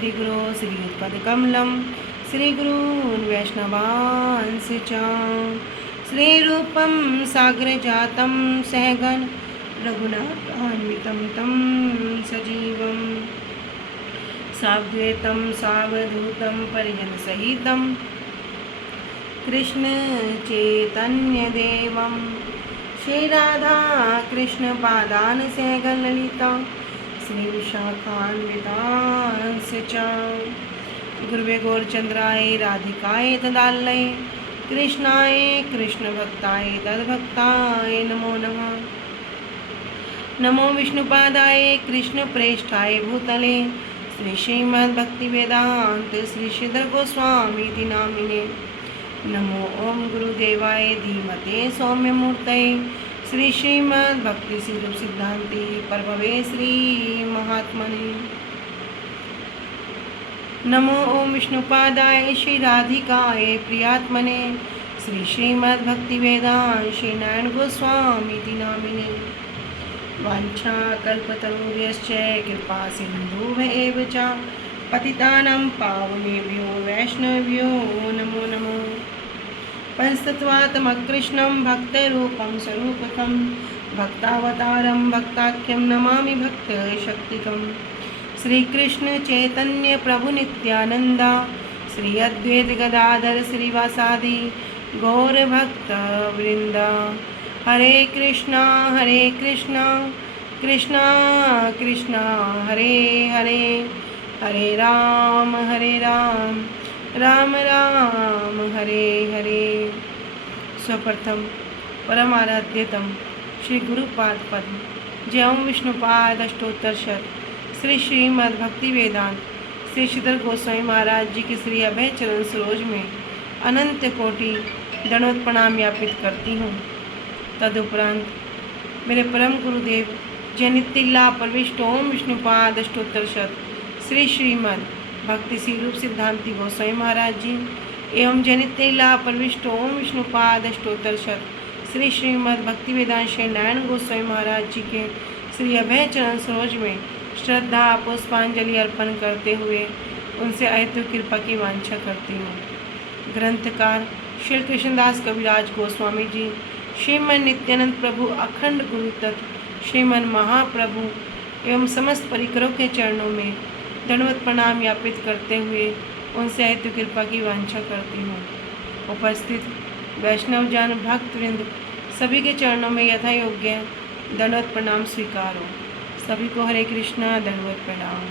श्रीगुरो श्रीयुत्पदकमलं श्रीगुरून् वैष्णवांश्च च श्रीरूपं साग्रजातं सहगण रघुनाथान्वितं तं सजीवं साद्वैतं सावधूतं परिजनसहितं कृष्णचैतन्यदेवं श्रीराधाकृष्णपादान् सहगणललिता श्रीविशाखान्वितांश्च च गुरुवे गौरचन्द्राय राधिकाय तदालये कृष्णाय कृष्णभक्ताय तद्भक्ताय नमो नमः। नमो विष्णुपादाय कृष्णप्रेष्ठाय भूतले श्री श्रीमद्भक्तिवेदान्त श्री श्रीधर गोस्वामीति नामिने। नमो ओम गुरुदेवाय धीमते सौम्यमूर्तये श्री श्रीमद्भक्ति सिद्धि सिद्धांति प्रभवे श्री महात्मने। नमो ओम विष्णुपादाय श्री राधिकाय प्रियात्मने श्री श्रीमद्भक्तिवेदांत श्री नारायण गोस्वामीति नामिने। वाञ्छा कल्पतरुभ्यश्च कृपा सिन्धुभ्येव च पतितानां पावनेभ्यो वैष्णवेभ्यो नमो नमः। पंचतत्त्वात्मकृष्णं भक्तरूपं स्वरूपकं भक्तावतारं भक्ताख्यं नमामि भक्तशक्तिकं। श्रीकृष्ण चैतन्य प्रभु नित्यानंद श्री अद्वैत गदाधर श्रीवासादि गौरभक्तवृंद। हरे कृष्णा कृष्णा कृष्णा हरे हरे हरे राम राम राम हरे हरे। स्वप्रथम परमाराध्यतम श्री गुरुपाद पद्म जय ओम विष्णुपाद अष्टोत्तर शत श्री श्रीमद्भक्ति वेदांत श्री श्रीधर गोस्वामी महाराज जी के श्री अभय चरण सरोज में अनंत कोटि दंडवत प्रणाम ज्ञापित करती हूँ। तदुपरांत मेरे परम गुरुदेव जय नित्य प्रविष्ट ओम विष्णुपाद अष्टोत्तर शत श्री श्रीमद् भक्ति श्री रूप सिद्धांति गोस्वामी महाराज जी एवं जय नित्य प्रविष्ट ओम विष्णुपाद अष्टोत्तर शत श्री श्रीमद् भक्ति वेदांत श्री नारायण गोस्वामी महाराज जी के श्री अभय चरण सरोज में श्रद्धा पुष्पांजलि अर्पण करते हुए उनसे अहेतु कृपा की वांछा करती हूँ। ग्रंथकार श्री कृष्णदास कविराज गोस्वामी जी श्रीमन नित्यानंद प्रभु अखंड गुरु तत्व श्रीमन महाप्रभु एवं समस्त परिकरों के चरणों में दंडवत प्रणाम ज्ञापित करते हुए उनसे अहेतु कृपा की वांछा करती हूँ। उपस्थित वैष्णव जन भक्तवृंद सभी के चरणों में यथा योग्य दंडवत प्रणाम स्वीकार हो। सभी को हरे कृष्णा दंडवत प्रणाम।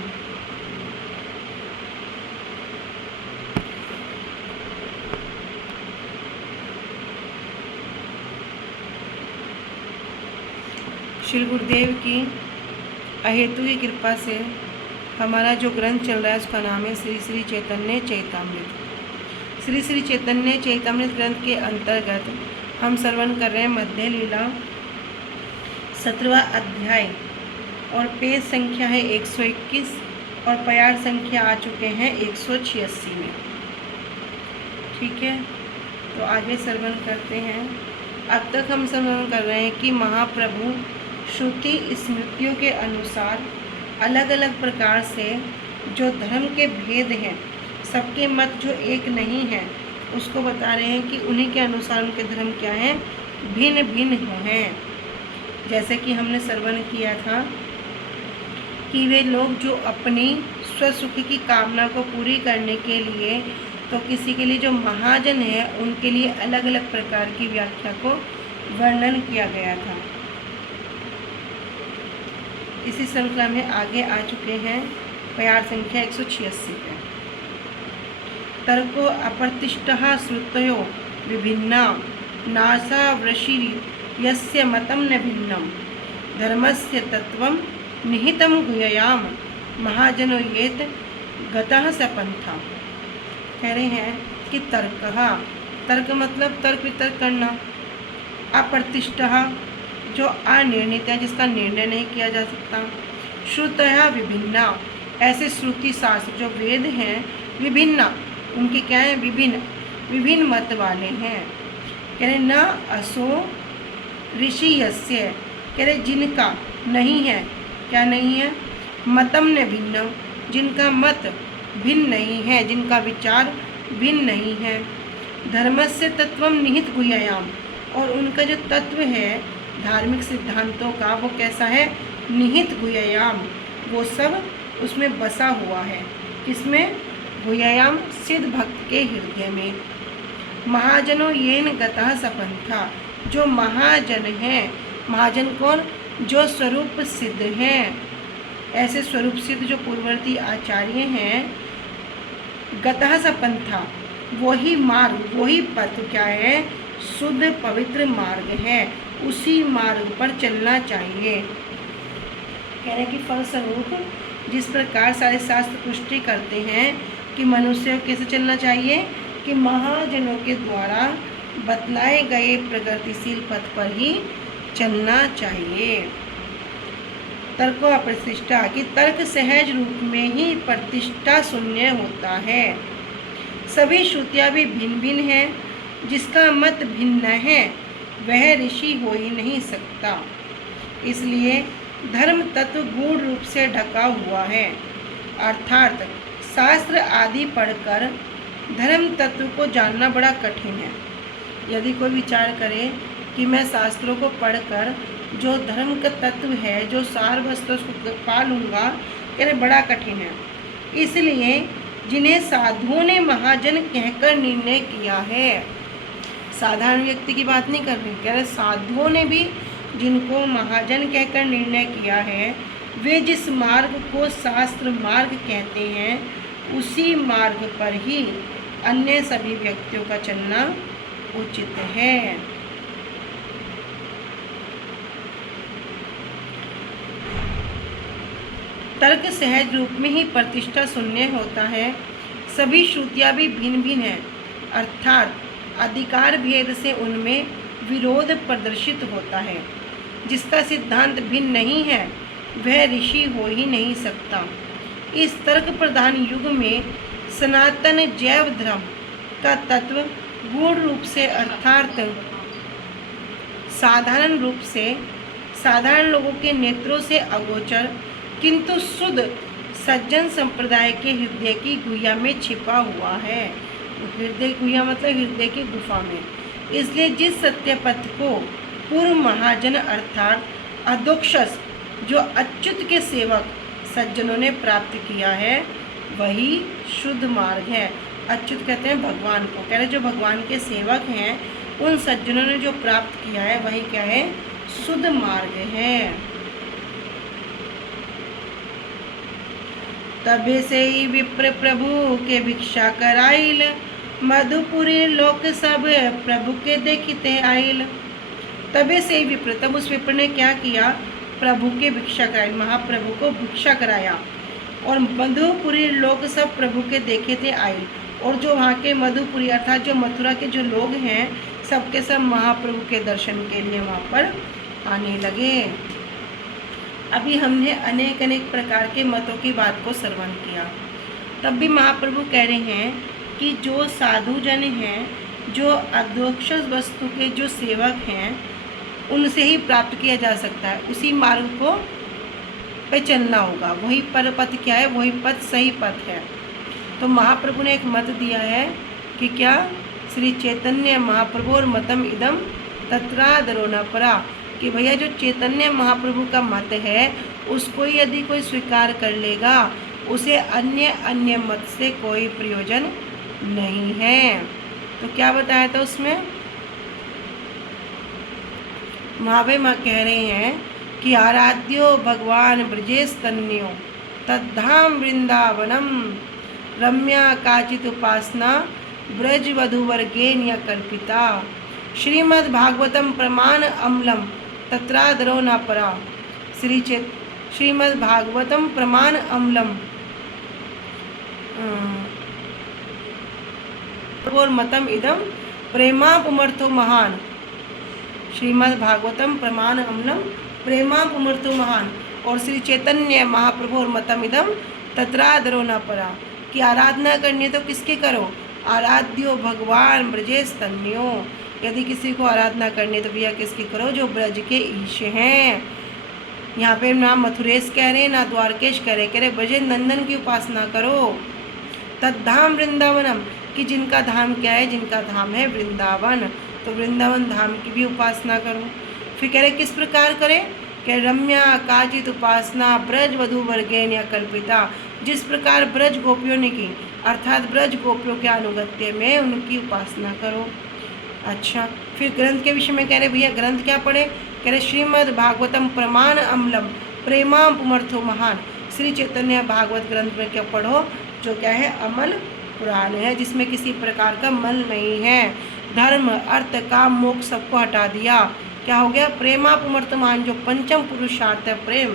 श्री गुरुदेव की अहेतु की कृपा से हमारा जो ग्रंथ चल रहा है उसका नाम है श्री श्री चैतन्य चैतामृत। श्री श्री चैतन्य चैतामृत ग्रंथ के अंतर्गत हम श्रवण कर रहे हैं मध्य लीला 17वां अध्याय और पेज संख्या है 121 और प्यार संख्या आ चुके हैं 186 में। ठीक है, तो आगे श्रवण करते हैं। अब तक हम श्रवण कर रहे हैं कि महाप्रभु श्रुति स्मृतियों के अनुसार अलग अलग प्रकार से जो धर्म के भेद हैं, सबके मत जो एक नहीं है, उसको बता रहे हैं कि उन्हीं के अनुसार उनके धर्म क्या हैं, भिन्न भिन्न हैं। जैसे कि हमने श्रवण किया था कि वे लोग जो अपनी स्वसुख की कामना को पूरी करने के लिए, तो किसी के लिए जो महाजन है उनके लिए अलग अलग प्रकार की व्याख्या को वर्णन किया गया था। इसी श्रृंखला में आगे आ चुके हैं प्यार संख्या 186 पे। तर्को अप्रतिष्ठः श्रुतयो विभिन्ना नासा वृषि यस्य मतं न भिन्नं धर्मस्य तत्वं निहितं गुह्ययाम महाजनो येत गतः स पंथा। कह रहे हैं कि तर्क मतलब तर्क वितर्क करना, अप्रतिष्ठः जो अनिर्णित है, जिसका निर्णय नहीं किया जा सकता, श्रुतया विभिन्ना ऐसे श्रुति शास्त्र जो वेद हैं विभिन्ना उनके क्या हैं, विभिन्न मत वाले हैं। कह रहे न असो ऋषि यस्य, कह रहे जिनका नहीं है, क्या नहीं है, मतम न भिन्नम, जिनका मत भिन्न नहीं है, जिनका विचार भिन्न नहीं है। धर्मस्य तत्वम निहित गुह्ययाम, और उनका जो तत्व है धार्मिक सिद्धांतों का वो कैसा है? निहित गुह्ययाम, वो सब उसमें बसा हुआ है। किसमें? गुह्ययाम, सिद्ध भक्त के हृदय में। महाजनों येन गतः सपंथा, जो महाजन है, महाजन कौन? जो स्वरूप सिद्ध हैं, ऐसे स्वरूप सिद्ध जो पूर्ववर्ती आचार्य हैं। गतः सपंथा, वही मार्ग, वही पथ क्या है? शुद्ध पवित्र मार्ग है, उसी मार्ग पर चलना चाहिए। कहने की फलस्वरूप जिस प्रकार सारे शास्त्र पुष्टि करते हैं कि मनुष्य को कैसे चलना चाहिए, कि महाजनों के द्वारा बतलाए गए प्रगतिशील पथ पर ही चलना चाहिए। तर्क और प्रतिष्ठा, कि तर्क सहज रूप में ही प्रतिष्ठा शून्य होता है। सभी श्रुतियाँ भी भिन्न भिन्न हैं, जिसका मत भिन्न है वह ऋषि हो ही नहीं सकता। इसलिए धर्म तत्व गूढ़ रूप से ढका हुआ है, अर्थात शास्त्र आदि पढ़कर धर्म तत्व को जानना बड़ा कठिन है। यदि कोई विचार करे कि मैं शास्त्रों को पढ़कर जो धर्म का तत्व है, जो सार वस्तु उसको पा लूँगा, कहने बड़ा कठिन है। इसलिए जिन्हें साधुओं ने महाजन कहकर निर्णय किया है, साधारण व्यक्ति की बात नहीं कर रही, कह रहे साधुओं ने भी जिनको महाजन कहकर निर्णय किया है, वे जिस मार्ग को शास्त्र मार्ग कहते हैं उसी मार्ग पर ही अन्य सभी व्यक्तियों का चलना उचित है। तर्क सहज रूप में ही प्रतिष्ठा शून्य होता है। सभी श्रुतियाँ भी भिन्न भिन्न हैं, अर्थात अधिकार भेद से उनमें विरोध प्रदर्शित होता है। जिसका सिद्धांत भिन्न नहीं है वह ऋषि हो ही नहीं सकता। इस तर्क प्रधान युग में सनातन जैव धर्म का तत्व गूढ़ रूप से, अर्थात साधारण रूप से साधारण लोगों के नेत्रों से अगोचर, किंतु शुद्ध सज्जन संप्रदाय के हृदय की गुह्या में छिपा हुआ है। हृदय गुह्या मतलब हृदय की गुफा में। इसलिए जिस सत्य पथ को पूर्व महाजन अर्थात अधोक्षस जो अच्युत के सेवक सज्जनों ने प्राप्त किया है वही शुद्ध मार्ग है। अच्युत कहते हैं भगवान को, कह रहे जो भगवान के सेवक हैं उन सज्जनों ने जो प्राप्त किया है वही क्या है? शुद्ध मार्ग है। तबे से ही विप्र प्रभु के भिक्षा कराइल, मधुपुरी लोक सब प्रभु के देखते आइल। तबे से ही विप्र, तब उस विप्र ने क्या किया? प्रभु के भिक्षा कराई, महाप्रभु को भिक्षा कराया। और मधुपुरी लोक सब प्रभु के देखे थे आइल, और जो वहाँ के मधुपुरी अर्थात जो मथुरा के जो लोग हैं सबके सब महाप्रभु के दर्शन के लिए वहाँ पर आने लगे। अभी हमने अनेक अनेक प्रकार के मतों की बात को श्रवण किया। तब भी महाप्रभु कह रहे हैं कि जो साधुजन हैं, जो अधोक्षस वस्तु के जो सेवक हैं, उनसे ही प्राप्त किया जा सकता है। उसी मार्ग को पे चलना होगा। वही पर पथ क्या है? वही पथ सही पथ है। तो महाप्रभु ने एक मत दिया है कि क्या? श्री चैतन्य महाप्रभु और मतम इदम तत्रादरो न परा, कि भैया जो चैतन्य महाप्रभु का मत है उसको यदि कोई स्वीकार कर लेगा उसे अन्य मत से कोई प्रयोजन नहीं है। तो क्या बताया था उसमें? महावे माँ कह रहे हैं कि आराध्यो भगवान ब्रजेश तन्यो तद्धाम वृंदावनम रम्या काचित उपासना ब्रज वधुवर्गेन कल्पिता श्रीमद् भागवतम प्रमाण अम्लम तत्रादरो न परा। श्रीमद् भागवतम प्रमाण अम्लम और मतम इदम प्रेमापुमर्थो महान। श्रीमद् भागवतम प्रमाण अम्लम प्रेमापुमर्थो महान। और श्री चैतन्य महाप्रभु और मतम इदम तत्रादरो न परा, कि आराधना करनी है तो किसके करो? आराध्यो भगवान ब्रजेश तन्यो। यदि किसी को आराधना करनी है तो भैया किसकी करो? जो ब्रज के ईश हैं। यहाँ पे ना मथुरेश कह रहे ना द्वारकेश कह रहे ब्रज नंदन की उपासना करो। तद्धाम वृंदावनम, कि जिनका धाम क्या है, जिनका धाम है वृंदावन, तो वृंदावन धाम की भी उपासना करो। फिर कह रहे किस प्रकार करें, कि रम्या काचित उपासना ब्रज वधु वर्गेन या कल्पिता, जिस प्रकार ब्रज गोपियों ने की, अर्थात ब्रज गोपियों के अनुगत्य में उनकी उपासना करो। अच्छा, फिर ग्रंथ के विषय में कह रहे भैया ग्रंथ क्या पढ़े, कह रहे श्रीमद् भागवतम प्रमाण अम्लम प्रेमाम पुमर्थो महान, श्री चैतन्य भागवत ग्रंथ में क्या पढ़ो, जो क्या है अमल पुराण है, जिसमें किसी प्रकार का मल नहीं है। धर्म अर्थ काम मोक्ष सबको हटा दिया, क्या हो गया, प्रेमापुमर्थमान, जो पंचम पुरुषार्थ है प्रेम,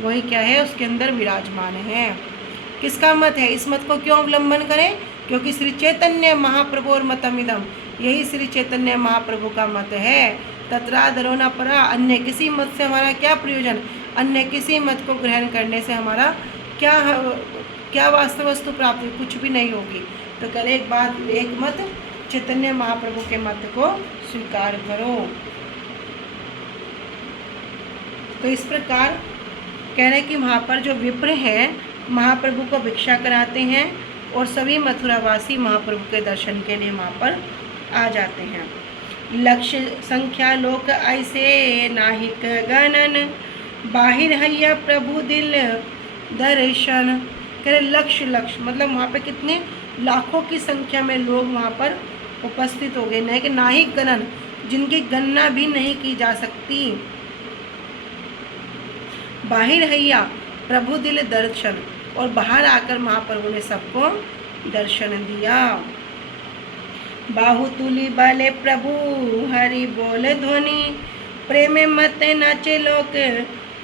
वही क्या है उसके अंदर विराजमान है। किसका मत है, इस मत को क्यों अवलंबन करें, क्योंकि श्री चैतन्य महाप्रभु और मतमिदम, यही श्री चैतन्य महाप्रभु का मत है। तत्रादरो न परा, अन्य किसी मत से हमारा क्या प्रयोजन, अन्य किसी मत को ग्रहण करने से हमारा क्या वास्तव वस्तु प्राप्ति, कुछ भी नहीं होगी। तो कल एक बात, एक मत चैतन्य महाप्रभु के मत को स्वीकार करो। तो इस प्रकार कह रहे कि वहाँ पर जो विप्र हैं महाप्रभु को भिक्षा कराते हैं और सभी मथुरावासी महाप्रभु के दर्शन के लिए वहाँ पर आ जाते हैं। लक्ष्य संख्या लोक ऐसे नाहिक गणन, बाहिर हैया प्रभु दिल दर्शन। कह रहे लक्ष्य मतलब वहाँ पे कितने लाखों की संख्या में लोग वहाँ पर उपस्थित हो गए, नहीं कि नाहिक गणन, जिनकी गणना भी नहीं की जा सकती। बाहिर हैया प्रभु दिल दर्शन, और बाहर आकर महाप्रभु ने सबको दर्शन दिया। बाहुतुली बाले प्रभु हरि बोले ध्वनि, प्रेम मत नाचे लोक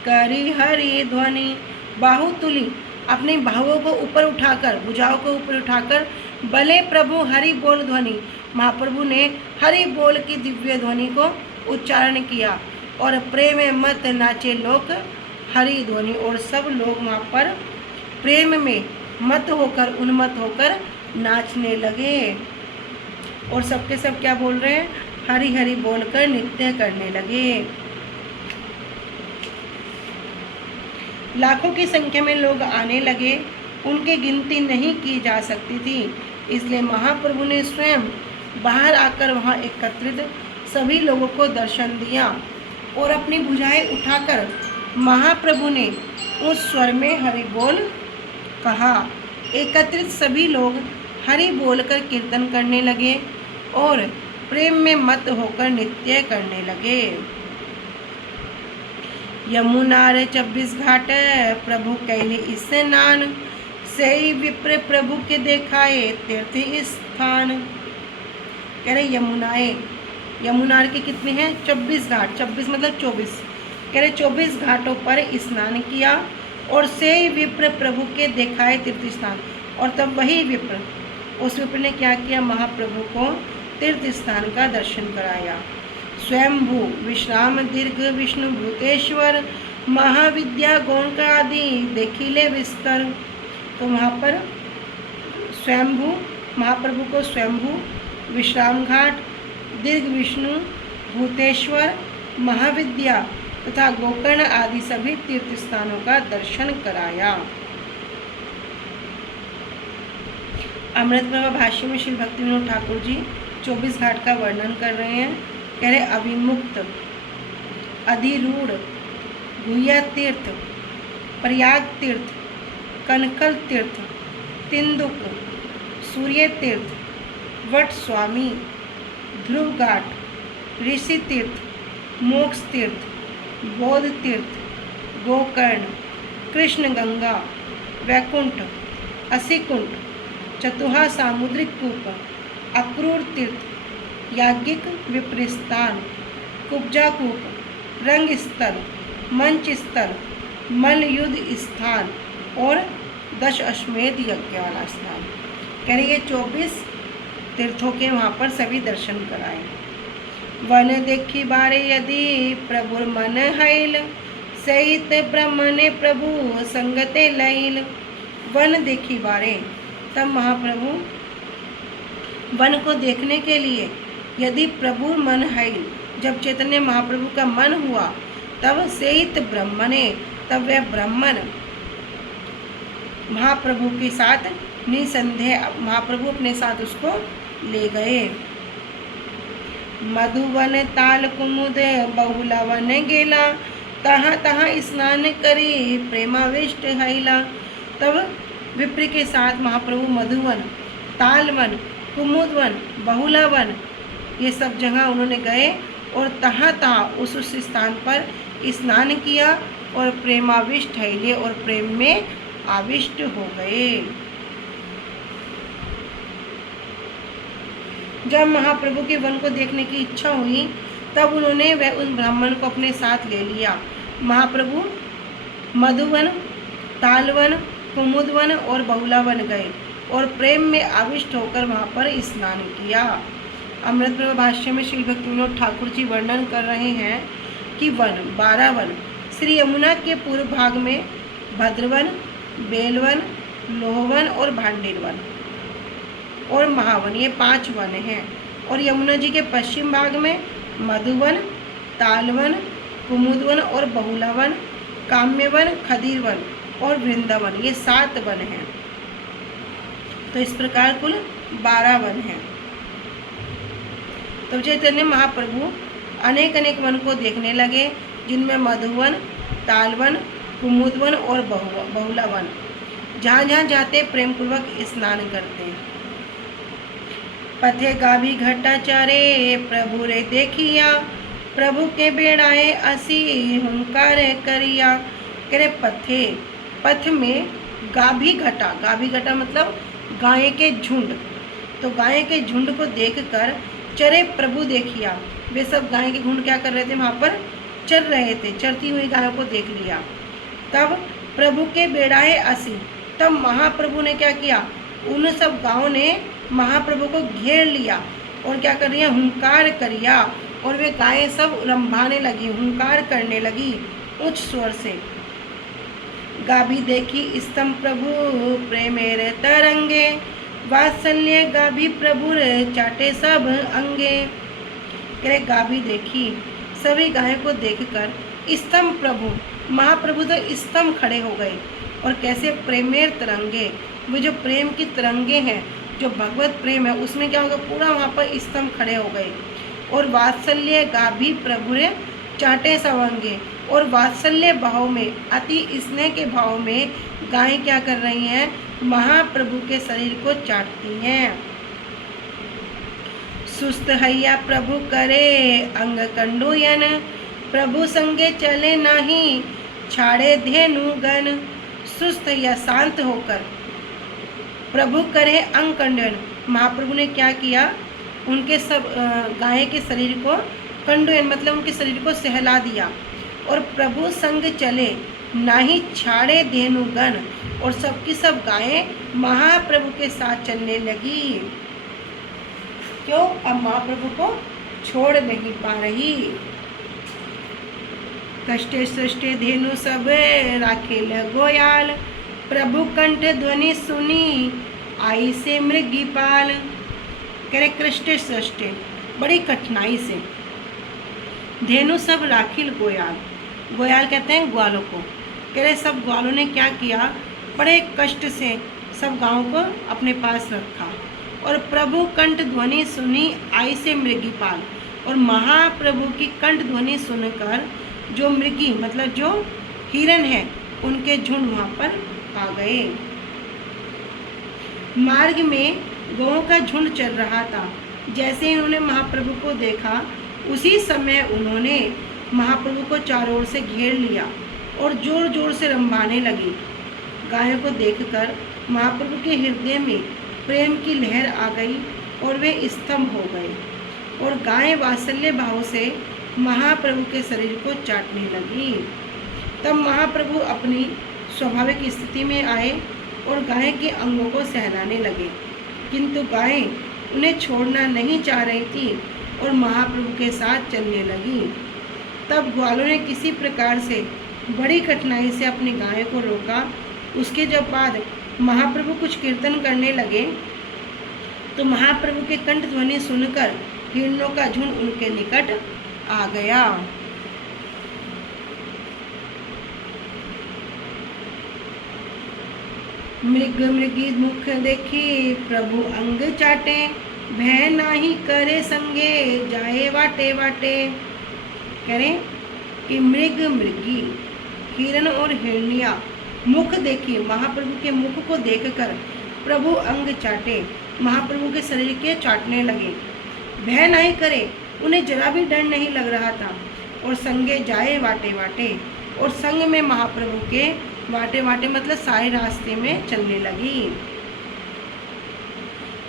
करी हरि ध्वनि। बाहुतुली, अपनी बाहुओं को ऊपर उठाकर, भुजाओं को ऊपर उठाकर, बले प्रभु हरि बोल ध्वनि, महाप्रभु ने हरि बोल की दिव्य ध्वनि को उच्चारण किया, और प्रेम मत नाचे लोक हरि ध्वनि, और सब लोग वहाँ पर प्रेम में मत होकर, उन्मत्त होकर नाचने लगे, और सबके सब क्या बोल रहे हैं, हरि हरि बोलकर नृत्य करने लगे। लाखों की संख्या में लोग आने लगे, उनकी गिनती नहीं की जा सकती थी, इसलिए महाप्रभु ने स्वयं बाहर आकर वहाँ एकत्रित सभी लोगों को दर्शन दिया, और अपनी भुजाएं उठाकर महाप्रभु ने उस स्वर में हरि बोल कहा। एकत्रित सभी लोग हरि बोलकर कीर्तन करने लगे और प्रेम में मत होकर नृत्य करने लगे। यमुनार 24 घाट प्रभु कैले स्नान, सही विप्र प्रभु के देखाए तीर्थ स्थान। कह रहे यमुनार के कितने हैं, 24 घाट, 24 मतलब 24, कह रहे 24 घाटों पर स्नान किया, और से विप्र प्रभु के देखाए तीर्थ स्थान, और तब वही विप्र, उस विप्र ने क्या किया, महाप्रभु को तीर्थ स्थान का दर्शन कराया। स्वयंभू विश्राम दीर्घ विष्णु भूतेश्वर, महाविद्या गौण आदि देखिले विस्तर। तो वहाँ पर स्वयंभू, महाप्रभु को स्वयंभू, विश्राम घाट, दीर्घ विष्णु, भूतेश्वर, महाविद्या तथा गोकर्ण आदि सभी तीर्थ स्थानों का दर्शन कराया। अमृत प्रभा भाष्य में श्री भक्ति विनोद ठाकुर जी 24 घाट का वर्णन कर रहे हैं। कह रहे अभिमुक्त, अधिरूढ़, गुह्या तीर्थ, प्रयाग तीर्थ, कनकल तीर्थ, तिंदुक, सूर्य तीर्थ, वट स्वामी, ध्रुव घाट, ऋषि तीर्थ, मोक्ष तीर्थ, बौद्ध तीर्थ, गोकर्ण, कृष्ण गंगा, वैकुंठ, असिकुंठ, चतुहा सामुद्रिक कूप, अक्रूर तीर्थ, याज्ञिक विप्रस्थान, कुब्जा कूप, रंग स्थल, मंच स्थल, मल्लयुद्ध स्थान और 10 अश्वमेध यज्ञ वाला स्थान। कह रहे ये 24 तीर्थों के वहाँ पर सभी दर्शन कराए। वन देखी बारे यदि प्रभुर मन हैल, सहित ब्रह्म ने प्रभु संगते लैल। वन देखी बारे, तब महाप्रभु वन को देखने के लिए यदि प्रभु मन हैल, जब चैतन्य महाप्रभु का मन हुआ, तब सहित ब्रह्म ने, तब वह ब्राह्मण महाप्रभु के साथ निसंदेह महाप्रभु अपने साथ उसको ले गए। मधुवन ताल कुमुद बहुलवन गेला, तहाँ तहाँ स्नान करी प्रेमाविष्ट हैला। तब विप्र के साथ महाप्रभु मधुवन, तालवन, कुमुदवन, बहुलावन ये सब जगह उन्होंने गए और तहाँ तहाँ उस स्थान पर स्नान किया और प्रेमाविष्ट हैले और प्रेम में आविष्ट हो गए। जब महाप्रभु के वन को देखने की इच्छा हुई तब उन्होंने वह उस ब्राह्मण को अपने साथ ले लिया। महाप्रभु मधुवन, तालवन, कुमुदवन और बहुलावन गए और प्रेम में आविष्ट होकर वहाँ पर स्नान किया। अमृत प्रभा भाष्य में श्री भक्ति विनोद ठाकुर जी वर्णन कर रहे हैं कि वन 12 वन श्री यमुना के पूर्व भाग में भद्रवन, बेलवन, लोहवन और भांडेर वन और महावन ये 5 वन हैं। और यमुना जी के पश्चिम भाग में मधुवन, तालवन, कुमुदवन और बहुलावन, काम्यवन, खदीरवन और वृंदावन ये 7 वन हैं। तो इस प्रकार कुल 12 वन हैं। तो चैतन्य महाप्रभु अनेक अनेक वन को देखने लगे जिनमें मधुवन, तालवन, कुमुदवन और बहुलावन जहाँ जहाँ जाते प्रेम पूर्वक स्नान करते। पथे गाभी घटाचारे प्रभु रे देखिया, प्रभु के बेड़ाए असी हुंकार करिया। करे पथे, पथ में गाभी घटा मतलब गाय के झुंड। तो गाय के झुंड को देखकर चरे प्रभु देखिया, वे सब गाय के झुंड क्या कर रहे थे वहाँ पर चर रहे थे, चरती हुई गायों को देख लिया। तब प्रभु के बेड़ाए असी, तब महाप्रभु ने क्या किया, उन सब गायों ने महाप्रभु को घेर लिया और क्या कर रही है, हुंकार करिया। और वे गायें सब रंभाने लगी, हुंकार करने लगी उच्च स्वर से। गाभी देखी स्तंभ प्रभु प्रेमेर तरंगे, वात्सल्य गाभी प्रभु चाटे सब अंगे। करे गाभी देखी, सभी गायों को देखकर स्तंभ प्रभु महाप्रभु तो स्तंभ खड़े हो गए। और कैसे प्रेमेर तरंगे, वो जो प्रेम की तरंगे हैं, जो भगवत प्रेम है उसमें क्या होगा, पूरा वहाँ पर स्तंभ खड़े हो गए। और वात्सल्य गाभी प्रभु रे चाटे सवंगे, और वात्सल्य भाव में, अति स्नेह के भाव में गायें क्या कर रही हैं, महाप्रभु के शरीर को चाटती हैं। सुस्त हैया प्रभु करे अंग कंडुयन, प्रभु संगे चले नाही छाड़े धेनु गन। सुस्त या शांत होकर प्रभु करे अंग कंडुयन, महाप्रभु ने क्या किया, उनके सब गाय के शरीर को कंडुयन मतलब उनके शरीर को सहला दिया। और प्रभु संग चले नाही छाड़े धेनु गन, और सबकी सब गायें महाप्रभु के साथ चलने लगी। क्यों, अब महाप्रभु को छोड़ नहीं पा रही। कष्टे सृष्टे धेनु सब राखेल गोयाल, प्रभु कंठ ध्वनि सुनी आई से मृगी पाल। कह रहे कृष्टे सृष्टे, बड़ी कठिनाई से, धेनु सब राखिल गोयाल, गोयाल कहते हैं ग्वालों को। कह रहे सब ग्वालों ने क्या किया, बड़े कष्ट से सब गाँव को अपने पास रखा। और प्रभु कंठ ध्वनि सुनी आई से मृगी पाल, और महाप्रभु की कंठ ध्वनि सुनकर जो मृगी मतलब जो हिरन है उनके झुंड वहाँ पर आ गए। मार्ग में गौओं का झुंड चल रहा था। जैसे ही उन्होंने महाप्रभु को देखा उसी समय उन्होंने महाप्रभु को चारों ओर से घेर लिया और जोर जोर से रंभाने लगी। गायों को देखकर महाप्रभु के हृदय में प्रेम की लहर आ गई और वे स्तंभ हो गए। और गायें वात्सल्य भाव से महाप्रभु के शरीर को चाटने लगी। तब महाप्रभु अपनी स्वाभाविक स्थिति में आए और गाय के अंगों को सहलाने लगे, किंतु गायें उन्हें छोड़ना नहीं चाह रही थी और महाप्रभु के साथ चलने लगी। तब ग्वालों ने किसी प्रकार से बड़ी कठिनाई से अपनी गाय को रोका। उसके जब बाद महाप्रभु कुछ कीर्तन करने लगे तो महाप्रभु के कंठ ध्वनि सुनकर हिरणों का झुंड उनके निकट आ गया। मृग मृगी मुख देखी प्रभु अंग चाटे, भय नाही करे संगे जाए वाटे वाटे। कह रहे कि मृग मृगी, हिरण और हिरनिया मुख देखी, महाप्रभु के मुख को देखकर प्रभु अंग चाटे, महाप्रभु के शरीर के चाटने लगे। भय नहीं करे, उन्हें जरा भी डर नहीं लग रहा था। और संगे जाए वाटे वाटे, और संग में महाप्रभु के वाटे वाटे मतलब सारे रास्ते में चलने लगी।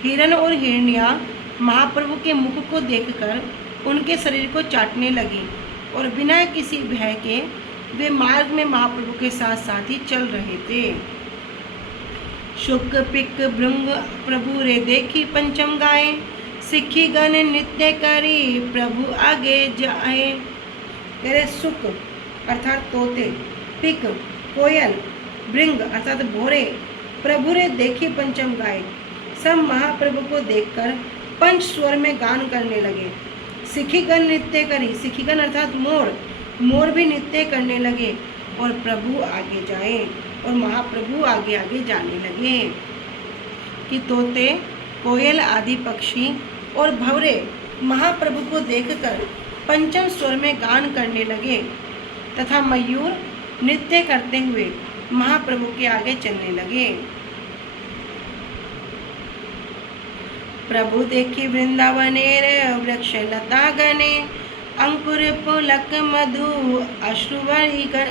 हिरण और हिरनिया महाप्रभु के मुख को देखकर उनके शरीर को चाटने लगी, और बिना किसी भय के वे मार्ग में महाप्रभु के साथ साथ ही चल रहे थे। शुक पिक भृंग प्रभु रे देखी पंचम गाए, सिखी गण नित्य करी प्रभु आगे जाए। तेरे सुक अर्थात तोते, पिक कोयल, भृंग अर्थात भोरे, प्रभु रे देखी पंचम गाए, सब महाप्रभु को देखकर पंच स्वर में गान करने लगे। सिखीगण नृत्य करी, सिखीगण अर्थात मोर, मोर भी नृत्य करने लगे, और प्रभु आगे जाए, और महाप्रभु आगे आगे जाने लगे। कि तोते, कोयल आदि पक्षी और भंवरे महाप्रभु को देखकर पंचम स्वर में गान करने लगे, तथा मयूर नृत्य करते हुए महाप्रभु के आगे चलने लगे। प्रभु देखी वृंदावनेर वृक्ष लता गणे, अंकुर पुलक मधु अश्रु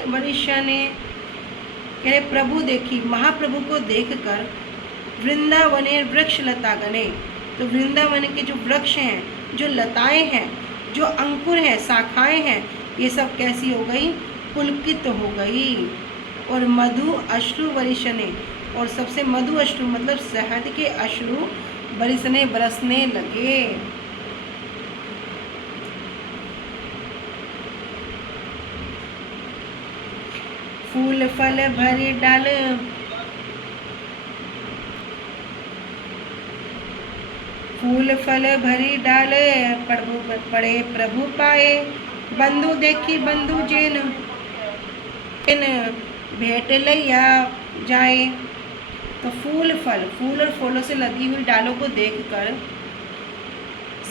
वर्षणे। कहे प्रभु देखी, महाप्रभु को देखकर वृंदावनेर वृक्ष लता गणे, तो वृंदावन के जो वृक्ष हैं, जो लताएं हैं, जो अंकुर हैं, शाखाएं हैं, ये सब कैसी हो गई? पुलकित हो गई। और मधु अश्रु वर्षणे, और सबसे मधु अश्रु मतलब शहद के अश्रु बरसने बरसने लगे। फूल फल भरी डाल, फूल फल भरी डाल प्रभु पड़े प्रभु पाए, बंधु देखी बंधु जेन भेंट लैया जाए। तो फूल फल, फूल और फूलों से लगी हुई डालों को देखकर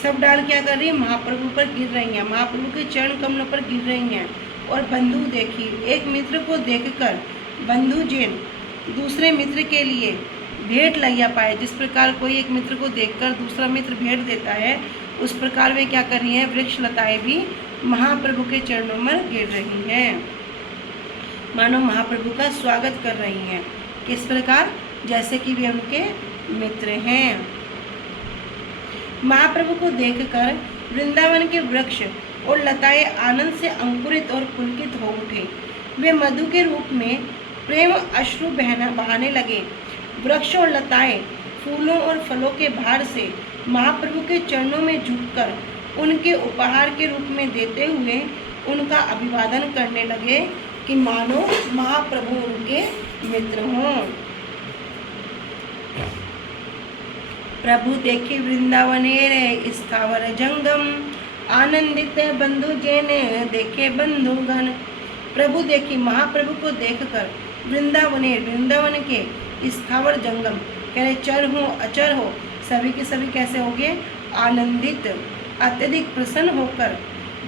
सब डाल क्या कर रही है? महाप्रभु पर गिर रही हैं, महाप्रभु के चरण कमलों पर गिर रही हैं। और बंधु देखी, एक मित्र को देखकर बंधु जैन दूसरे मित्र के लिए भेंट लैया पाए। जिस प्रकार कोई एक मित्र को देखकर दूसरा मित्र भेंट देता है, उस प्रकार वे क्या कर रही हैं? वृक्ष लताएं भी महाप्रभु के चरणों में गिर रही हैं, मानो महाप्रभु का स्वागत कर रही हैं। किस प्रकार? जैसे कि वे उनके मित्र हैं। महाप्रभु को देखकर वृंदावन के वृक्ष और लताएं आनंद से अंकुरित और पुलकित हो उठे। वे मधु के रूप में प्रेम अश्रु बहाने लगे। वृक्ष और लताएं फूलों और फलों के भार से महाप्रभु के चरणों में झुककर उनके उपहार के रूप में देते हुए उनका अभिवादन करने लगे, कि मानो महाप्रभु उनके मित्र हों। प्रभु देखी वृंदावनेर स्थावर जंगम, आनंदित बंधु जेने देखे बंधुगण। प्रभु देखी, महाप्रभु को देखकर वृंदावनेर, वृंदावन के स्थावर जंगम, कह रहे चर हो अचर हो, सभी के सभी कैसे हो गए? आनंदित, अत्यधिक प्रसन्न होकर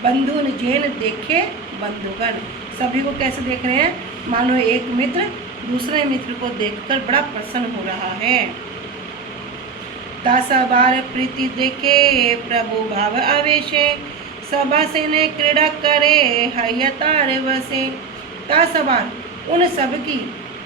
बंधु जेन देखे बंधुगण, सभी को कैसे देख रहे हैं? मानो एक मित्र दूसरे मित्र को देखकर बड़ा प्रसन्न हो रहा है। तासबार प्रीति देखे प्रभु भाव आवेशे, सभा से ने क्रीड़ा करे हयतार वसे। तासबार उन सब की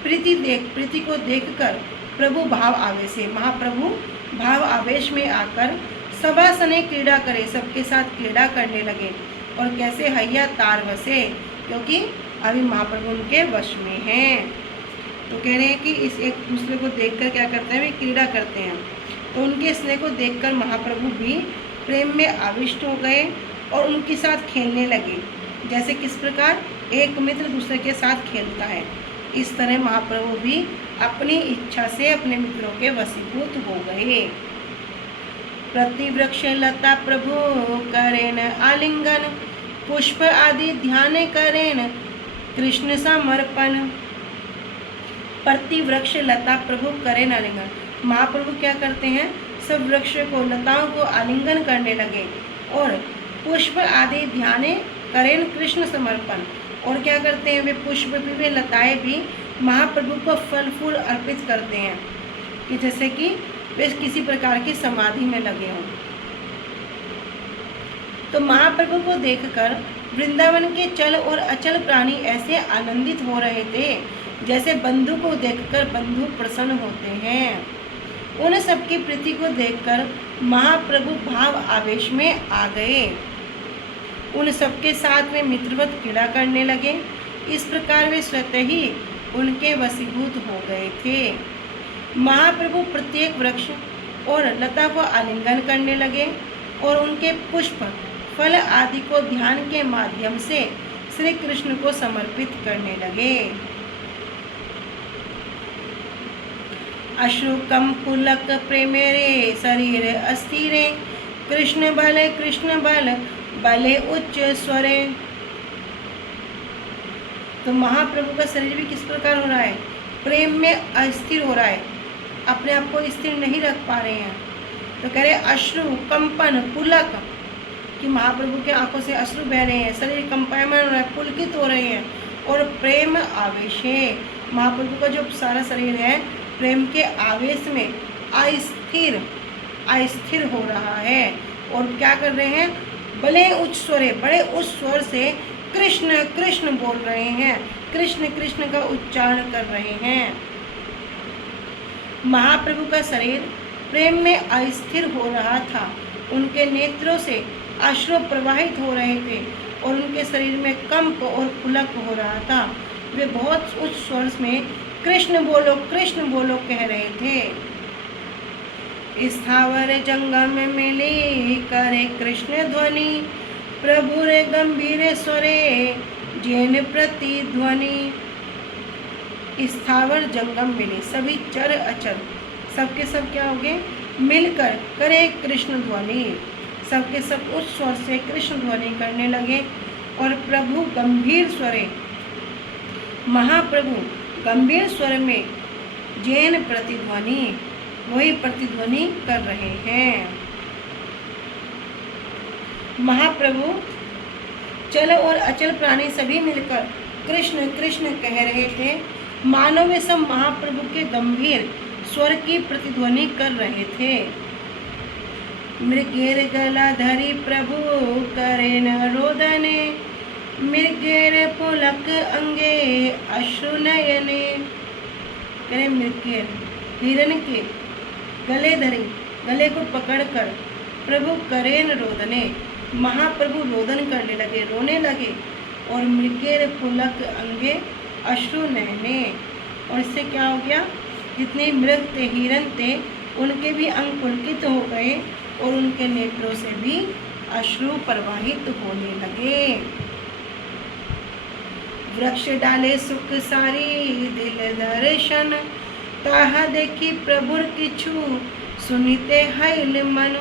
प्रीति को देखकर प्रभु भाव आवेशे, महाप्रभु भाव आवेश में आकर सभा सने क्रीड़ा करे, सबके साथ क्रीड़ा करने लगे। और कैसे? हैया तार वसे, क्योंकि अभी महाप्रभु उनके वश में हैं। तो कह रहे हैं कि इस एक दूसरे को देखकर क्या करते हैं? वे क्रीड़ा करते हैं। तो उनके स्नेह को देखकर महाप्रभु भी प्रेम में आविष्ट हो गए और उनके साथ खेलने लगे। जैसे किस प्रकार एक मित्र दूसरे के साथ खेलता है, इस तरह महाप्रभु भी अपनी इच्छा से अपने मित्रों के वशीभूत हो गए। प्रतिवृक्ष लता प्रभु करेन आलिंगन, पुष्प आदि ध्यान करेन कृष्ण समर्पण। प्रति वृक्ष लता प्रभु करें आलिंगन। महाप्रभु क्या करते हैं, सब वृक्ष को, लताओं को आलिंगन करने लगे और पुष्प आदि ध्याने करें कृष्ण समर्पण। और क्या करते हैं, वे पुष्प भी, वे लताएं भी महाप्रभु को फल फूल अर्पित करते हैं कि जैसे कि वे किसी प्रकार की समाधि में लगे हों। तो महाप्रभु को देखकर वृंदावन के चल और अचल प्राणी ऐसे आनंदित हो रहे थे जैसे बंधु को देखकर बंधु प्रसन्न होते हैं। उन सबकी प्रीति को देखकर महाप्रभु भाव आवेश में आ गए। उन सबके साथ में मित्रवत क्रीड़ा करने लगे। इस प्रकार वे स्वतः ही उनके वशीभूत हो गए थे। महाप्रभु प्रत्येक वृक्ष और लता को आलिंगन करने लगे और उनके पुष्प फल आदि को ध्यान के माध्यम से श्री कृष्ण को समर्पित करने लगे। अश्रुकम पुलक प्रेमेरे शरीर अस्थिरे कृष्ण बल बले उच्च स्वरे। तो महाप्रभु का शरीर भी किस प्रकार हो रहा है, प्रेम में अस्थिर हो रहा है, अपने आप को स्थिर नहीं रख पा रहे हैं। तो कह रहे अश्रु कंपन पुलक, कि महाप्रभु के आंखों से अश्रु बह रहे हैं, शरीर कंपायमान हो रहा है, पुलकित हो रहे हैं और प्रेम आवेश है। महाप्रभु का जो सारा शरीर है प्रेम के आवेश में अस्थिर हो रहा है। और क्या कर रहे हैं, बड़े उच्च स्वर से कृष्ण कृष्ण बोल रहे हैं, कृष्ण कृष्ण का उच्चारण कर रहे हैं। महाप्रभु का शरीर प्रेम में अस्थिर हो रहा था। उनके नेत्रों से अश्रु प्रवाहित हो रहे थे और उनके शरीर में कंप और पुलक हो रहा था। वे बहुत उच्च स्वर में कृष्ण बोलो कह रहे थे। स्थावर जंगम मिली करे कृष्ण ध्वनि प्रभु रे गंभीर स्वरे जैन प्रति ध्वनि। स्थावर जंगम मिले, सभी चर अचर सबके सब क्या हो गए, मिलकर करे कृष्ण ध्वनि, सबके सब उच्च स्वर से कृष्ण ध्वनि करने लगे। और प्रभु गंभीर स्वरे, महाप्रभु गंभीर स्वर में जैन प्रतिध्वनि, वही प्रतिध्वनि कर रहे हैं। महाप्रभु चल और अचल प्राणी सभी मिलकर कृष्ण कृष्ण कह रहे थे। मानव वे सब महाप्रभु के गंभीर स्वर की प्रतिध्वनि कर रहे थे। मृगेर गला धरी प्रभु करे न रोदने मृगेर पुलक अंगे अश्रु नयने। करे मृगेर हिरण के गले धरी, गले को पकड़कर प्रभु करेन रोदने, महाप्रभु रोदन करने लगे, रोने लगे। और मृगेर पुलक अंगे अश्रु नयने, और इससे क्या हो गया, जितने मृग थे, हिरण थे, उनके भी अंग पुलकित हो गए और उनके नेत्रों से भी अश्रु प्रवाहित होने लगे। वृक्ष डाले सुख सारी दिल दर्शन ताहा देखी प्रभुर किछु सुनिते हैल मन।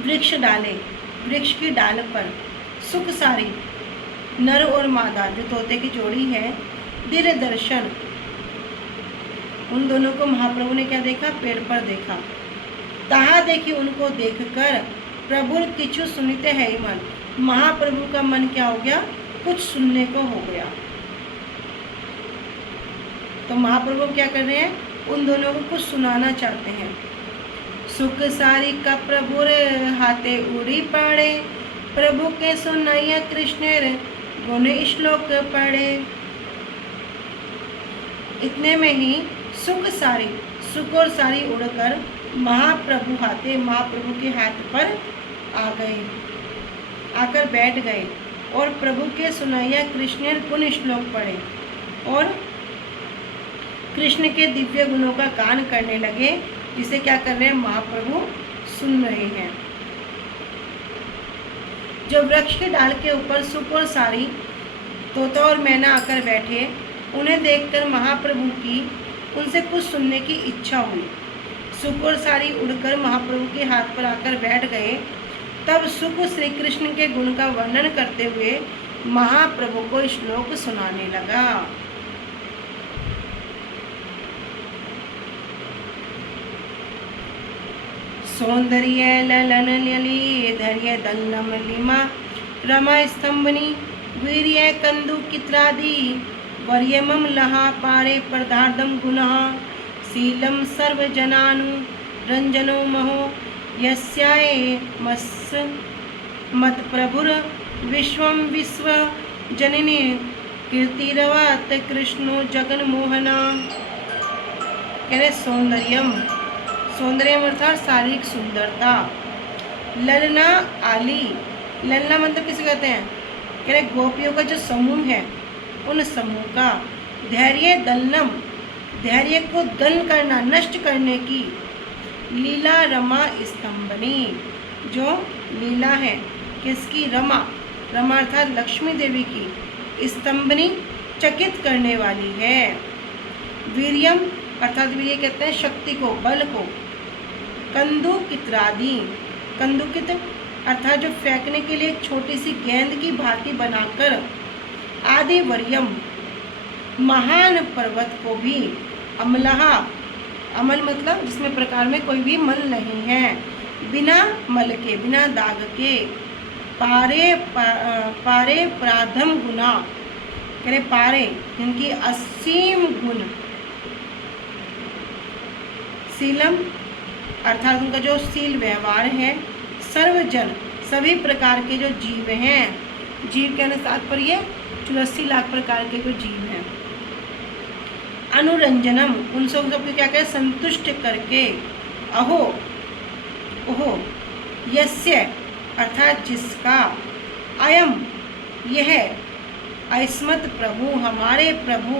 वृक्ष डाले, वृक्ष की डाल पर सुख सारी, नर और मादा जो तोते की जोड़ी है, दिल दर्शन, उन दोनों को महाप्रभु ने क्या देखा, पेड़ पर देखा। ताहा देखी, उनको देखकर प्रभुर किछु सुनिते है मन, महाप्रभु का मन क्या हो गया, कुछ सुनने को हो गया। तो महाप्रभु क्या कर रहे हैं, उन दोनों को कुछ सुनाना चाहते हैं। सुख सारी का प्रभुर हाथे उड़ी पड़े प्रभु के सुनाइया कृष्ण गुण श्लोक पढ़े। इतने में ही सुख सारी, सुख और सारी उड़कर महाप्रभु के हाथ पर आ गए, आकर बैठ गए और प्रभु के सुनाइया कृष्ण गुण श्लोक पढ़े और कृष्ण के दिव्य गुणों का गान करने लगे, जिसे क्या कर रहे हैं, महाप्रभु सुन रहे हैं। जो वृक्ष के डाल के ऊपर सुख और सारी, तोता और मैना आकर बैठे, उन्हें देखकर महाप्रभु की उनसे कुछ सुनने की इच्छा हुई। सुख और सारी उड़कर महाप्रभु के हाथ पर आकर बैठ गए। तब सुख श्री कृष्ण के गुण का वर्णन करते हुए महाप्रभु को श्लोक सुनाने लगा। सौंदर्य ललन लली धैर्य दंडम लिमा रमा स्तंभनी वीर्य कंदु कित्रादि वर्यमम लहा पारे प्रदार्दम गुणः शीलम सर्वजनानु रंजनो महो यस्याय मस् मत प्रभुर विश्वम विश्व जननी कीर्तिरवात कृष्णो जगन मोहना। कह रहे सौंदर्यम, सौंदर्यम अर्थात शारीरिक सुंदरता। ललना आली, ललना मतलब किसे कहते हैं? कह रहे गोपियों का जो समूह है उन समूह का। धैर्य दलनम, धैर्य को दल करना, नष्ट करने की। लीला रमा स्तंभनी, जो लीला है किसकी? रमा, रमा अर्थात लक्ष्मी देवी की। स्तंभनी चकित करने वाली है। वीर्यम अर्थात वीर्य कहते हैं शक्ति को, बल को। कंदुकित्रादि, कंदुकित अर्थात जो फेंकने के लिए एक छोटी सी गेंद की भांति बनाकर। आदि वर्यम महान पर्वत को भी। अमलहा, अमल मतलब जिसमें प्रकार में कोई भी मल नहीं है। बिना मल के, बिना दाग के। पारे प्राधम गुना, कह पारे जिनकी असीम गुण। शीलम अर्थात उनका जो शील व्यवहार है। सर्वजन सभी प्रकार के जो जीव हैं, जीव कहने तात्पर्य 84 लाख प्रकार के जो जीव हैं। अनुरंजनम उन सबको क्या कहे? संतुष्ट करके। अहो, ओहो यस्य अर्थात जिसका। अयम यह अस्मत् प्रभु हमारे प्रभु।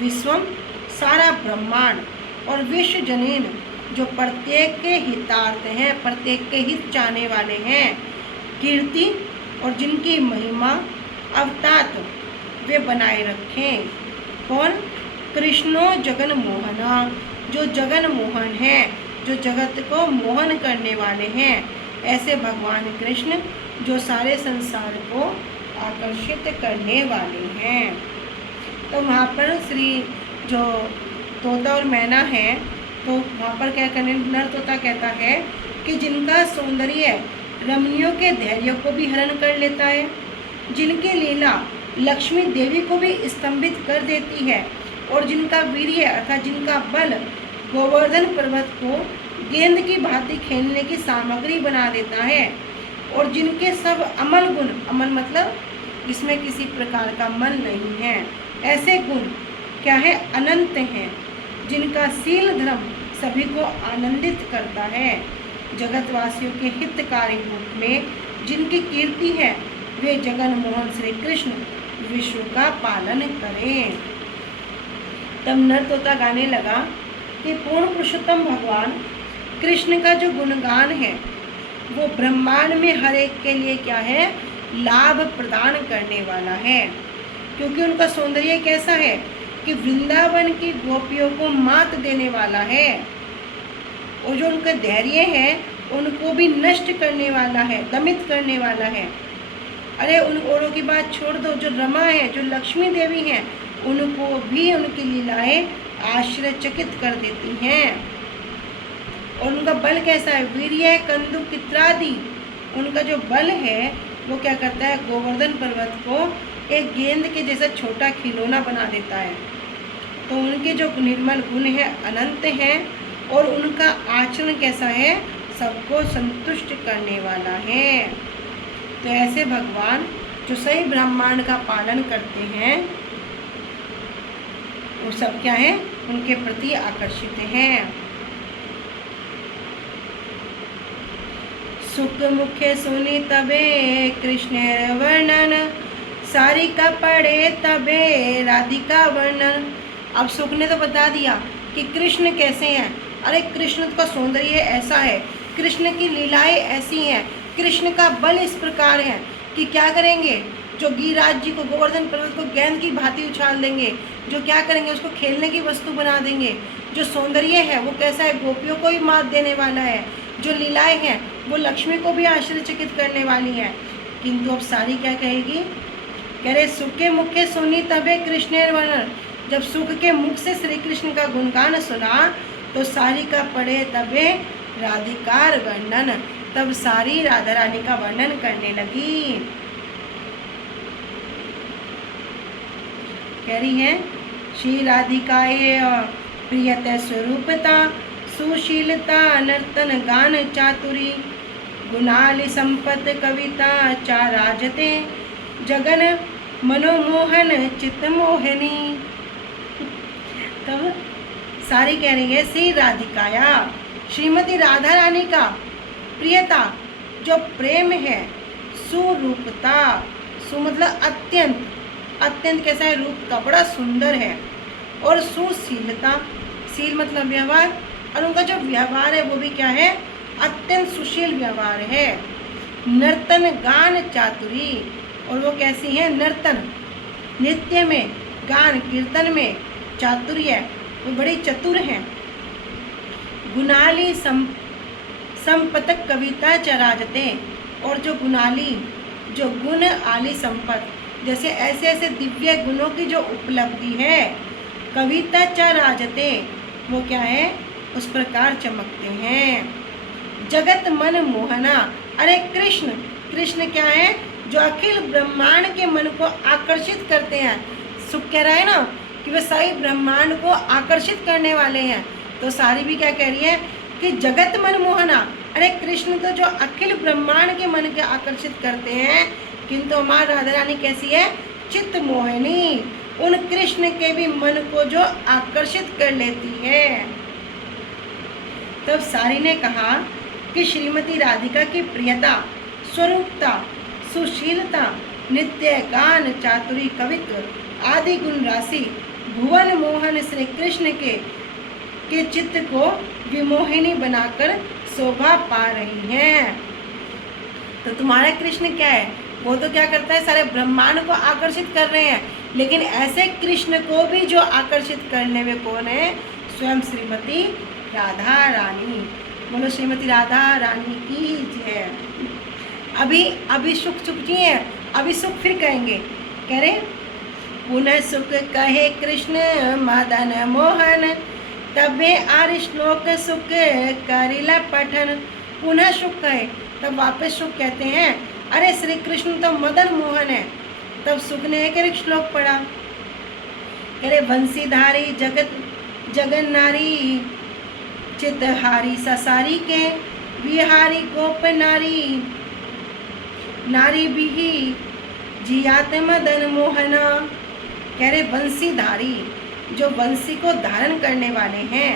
विश्वम सारा ब्रह्मांड और विश्व जनीन जो प्रत्येक के हितार्थ हैं, प्रत्येक के हित चाहने वाले हैं। कीर्ति और जिनकी महिमा अवतात वे बनाए रखें। कौन? कृष्णो जगन मोहना, जो जगन मोहन है, जो जगत को मोहन करने वाले हैं। ऐसे भगवान कृष्ण जो सारे संसार को आकर्षित करने वाले हैं। तो वहाँ पर श्री जो तोता और मैना है, तो वहाँ पर क्या करने नर तोता कहता है कि जिनका सौंदर्य रमणियों के धैर्य को भी हरण कर लेता है, जिनकी लीला लक्ष्मी देवी को भी स्तंभित कर देती है, और जिनका वीर्य अर्थात जिनका बल गोवर्धन पर्वत को गेंद की भांति खेलने की सामग्री बना देता है, और जिनके सब अमल गुण, अमल मतलब जिसमें किसी प्रकार का मल नहीं है, ऐसे गुण क्या है? अनंत हैं। जिनका शील धर्म सभी को आनंदित करता है। जगतवासियों के हितकारी रूप में जिनकी कीर्ति है, वे जगन मोहन श्री कृष्ण विश्व का पालन करें। तब नर तोता गाने लगा कि पूर्ण पुरुषोत्तम भगवान कृष्ण का जो गुणगान है वो ब्रह्मांड में हर एक के लिए क्या है? लाभ प्रदान करने वाला है। क्योंकि उनका सौंदर्य कैसा है कि वृंदावन की गोपियों को मात देने वाला है, और जो उनका धैर्य है उनको भी नष्ट करने वाला है, दमित करने वाला है। अरे उन औरों की बात छोड़ दो, जो रमा है, जो लक्ष्मी देवी हैं, उनको भी उनकी लीलाएं आश्चर्यचकित कर देती हैं। और उनका बल कैसा है? वीर्य कंदुक इत्रादि, उनका जो बल है वो क्या करता है? गोवर्धन पर्वत को एक गेंद के जैसा छोटा खिलौना बना देता है। तो उनके जो निर्मल गुण है अनंत हैं, और उनका आचरण कैसा है? सबको संतुष्ट करने वाला है। तो ऐसे भगवान जो सही ब्रह्मांड का पालन करते हैं, वो सब क्या है? उनके प्रति आकर्षित हैं। सुख मुखे सुनी तबे कृष्ण वर्णन, सारिका पढ़े तबे राधिका वर्णन। अब सुख ने तो बता दिया कि कृष्ण कैसे हैं। अरे कृष्ण का सौंदर्य ऐसा है, कृष्ण की लीलाएं ऐसी हैं, कृष्ण का बल इस प्रकार है कि क्या करेंगे? जो गिरिराज जी को, गोवर्धन पर्वत को गेंद की भांति उछाल देंगे, जो क्या करेंगे? उसको खेलने की वस्तु बना देंगे। जो सौंदर्य है वो कैसा है? गोपियों को भी मात देने वाला है। जो लीलाएं हैं वो लक्ष्मी को भी आश्चर्यचकित करने वाली हैं। किंतु अब सारी क्या कहेगी? कह रहे सुख के मुख के सुनी तबे कृष्ण वर्णन। जब सुख के मुख से श्री कृष्ण का गुणगान सुना तो सारी का पढ़े तबे राधिकार वर्णन। तब सारी राधा रानी का वर्णन करने लगी। कह रही है श्री राधिकाये प्रियत स्वरूपता सुशीलता नर्तन गान चातुरी गुणाली संपत कविता चाराजते जगन मनोमोहन चित्त मोहिनी। तब सारी कह रही है श्री राधिकाया श्रीमती राधा रानी का प्रियता जो प्रेम है, सुरूपता, सु मतलब अत्यंत, अत्यंत कैसा है रूप का, बड़ा सुंदर है, और सुशीलता, शील मतलब व्यवहार, और उनका जो व्यवहार है वो भी क्या है, अत्यंत सुशील व्यवहार है। नर्तन गान चातुरी, और वो कैसी है, नर्तन नृत्य में, गान कीर्तन में, चातुर्य वो बड़ी चतुर हैं। गुणाली संपतक कविता चराजते, और जो गुणाली, जो गुण आली संपत, जैसे ऐसे ऐसे दिव्य गुणों की जो उपलब्धि है, कविता चराजते वो क्या है, उस प्रकार चमकते हैं। जगत मन मोहना, अरे कृष्ण, कृष्ण क्या है, जो अखिल ब्रह्मांड के मन को आकर्षित करते हैं। सुख कह रहा है ना कि वे सारी ब्रह्मांड को आकर्षित करने वाले हैं, तो सारी भी क्या कह रही है कि जगत मन मोहना, अरे कृष्ण तो जो अखिल ब्रह्मांड के मन को आकर्षित करते हैं, किंतु हमारी राधा रानी कैसी है, चित्त मोहिनी, उन कृष्ण के भी मन को जो आकर्षित कर लेती है। तब सारी ने कहा कि श्रीमती राधिका की प्रियता, स्वरूपता, सुशीलता, नित्य गान चातुरी कवित्व आदि गुण राशि भुवन मोहन श्री कृष्ण के चित्त को विमोहिनी बनाकर शोभा पा रही हैं। तो तुम्हारा कृष्ण क्या है, वो तो क्या करता है, सारे ब्रह्मांड को आकर्षित कर रहे हैं, लेकिन ऐसे कृष्ण को भी जो आकर्षित करने में कौन है, स्वयं श्रीमती राधा रानी। बोलो श्रीमती राधा रानी की जय। अभी सुख चुप जी है, अभी सुख फिर कहेंगे, कह रहे पुनः सुख कहे कृष्ण मदन मोहन, तबे आर्य श्लोक सुख करिला पठन। पुनः सुख कहे, तब वापस सुख कहते हैं, अरे श्री कृष्ण तो मदन मोहन है। तब सुख ने एक श्लोक पढ़ा, अरे बंसीधारी जगन नारी चितहारी ससारी के विहारी गोप नारी नारी बिही जियात मदन मोहना। कह रहे बंसीधारी, जो बंसी को धारण करने वाले हैं,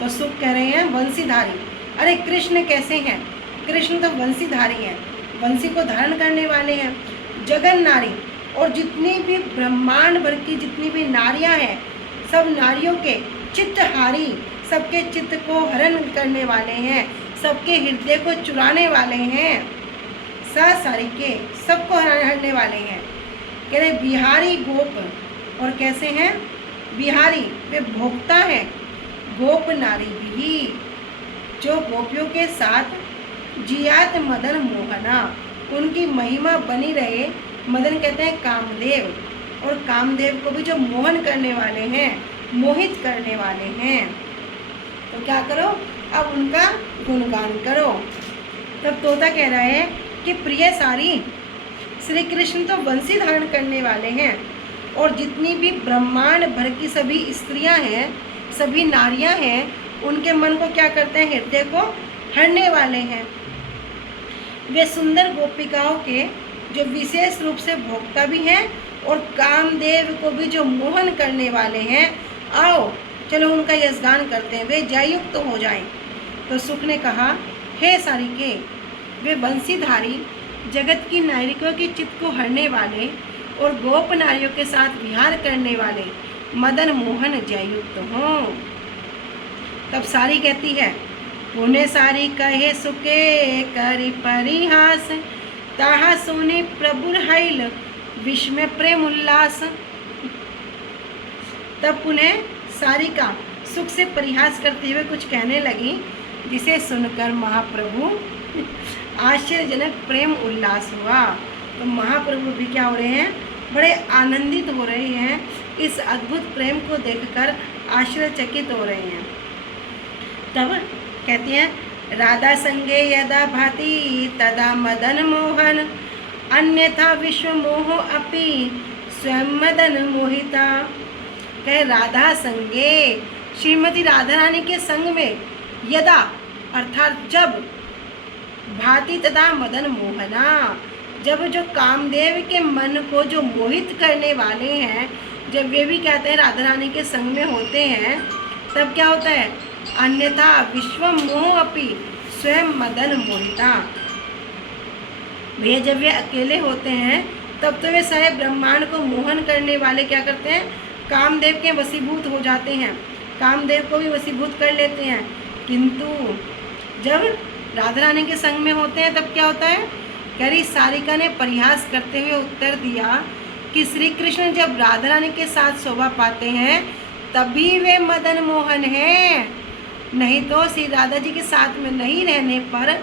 तो सुख कह रहे हैं बंसीधारी। अरे कृष्ण कैसे हैं, कृष्ण तो बंसीधारी हैं, बंसी को धारण करने वाले हैं। जगन नारी, और जितनी भी ब्रह्मांड भर की जितनी भी नारियां हैं, सब नारियों के चित्तहारी, सबके चित्त को हरण करने वाले हैं, सबके हृदय को चुराने वाले हैं। सारी के सबको हरने वाले हैं। कह रहे बिहारी गोप, और कैसे हैं बिहारी, वे भोक्ता है। गोप नारी भी, जो गोपियों के साथ जियात मदन मोहना, उनकी महिमा बनी रहे। मदन कहते हैं कामदेव, और कामदेव को भी जो मोहन करने वाले हैं, मोहित करने वाले हैं। तो क्या करो, अब उनका गुणगान करो। तब तोता कह रहा है कि प्रिय सारी, श्री कृष्ण तो बंसी धारण करने वाले हैं, और जितनी भी ब्रह्मांड भर की सभी स्त्रियां हैं, सभी नारियां हैं, उनके मन को क्या करते हैं, हृदय को हरने वाले हैं। वे सुंदर गोपिकाओं के जो विशेष रूप से भोक्ता भी हैं, और कामदेव को भी जो मोहन करने वाले हैं। आओ चलो उनका यशगान करते हैं, वे जययुक्त तो हो जाएं। तो सुख ने कहा, हे सारिके, वे बंसीधारी, जगत की नारियों के चित्त को हरने वाले और गोप नारियों के साथ विहार करने वाले मदन मोहन जययुक्त हों। तब सारी कहती है, पुण्य सारी कहे सुके करी परिहास, ताहा सुने प्रभु हैल विश्व में प्रेम उल्लास। तब पुनः सारी का सुख से परिहास करते हुए कुछ कहने लगी, जिसे सुनकर महाप्रभु आश्चर्यजनक प्रेम उल्लास हुआ। तो महाप्रभु भी क्या हो रहे हैं, बड़े आनंदित हो रहे हैं, इस अद्भुत प्रेम को देखकर आश्चर्यचकित हो रहे हैं। तब कहती हैं, राधा संगे यदा भाति तदा मदन मोहन, अन्यथा विश्व मोह अपि स्वयं मदन मोहिता। कहे राधा संगे, श्रीमती राधा रानी के संग में, यदा अर्थात जब, भाति तदा मदन मोहना, जब जो कामदेव के मन को जो मोहित करने वाले हैं, जब वे भी कहते हैं राधा रानी के संग में होते हैं, तब क्या होता है, अन्यथा विश्व मोह अपि स्वयं मदन मोहिता। वे जब वे अकेले होते हैं तब तो वे सारे ब्रह्मांड को मोहन करने वाले क्या करते हैं, कामदेव के वशीभूत हो जाते हैं, कामदेव को भी वशीभूत कर लेते हैं। किंतु जब राधा रानी के संग में होते हैं तब क्या होता है। कह रही सारिका ने परिहास करते हुए उत्तर दिया कि श्री कृष्ण जब राधा रानी के साथ शोभा पाते हैं तभी वे मदन मोहन हैं, नहीं तो श्री राधा जी के साथ में नहीं रहने पर,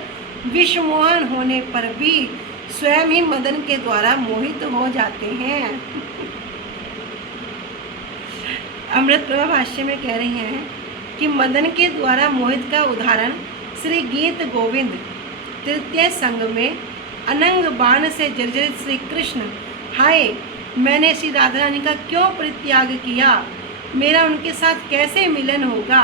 विश्व मोहन होने पर भी स्वयं ही मदन के द्वारा मोहित हो जाते हैं। अमृत प्रभा भाष्य में कह रही हैं कि मदन के द्वारा मोहित का उदाहरण श्री गीत गोविंद तृतीय संग में अनंग बाण से जर्जरित श्री कृष्ण, हाय मैंने श्री राधा रानी का क्यों परित्याग किया, मेरा उनके साथ कैसे मिलन होगा,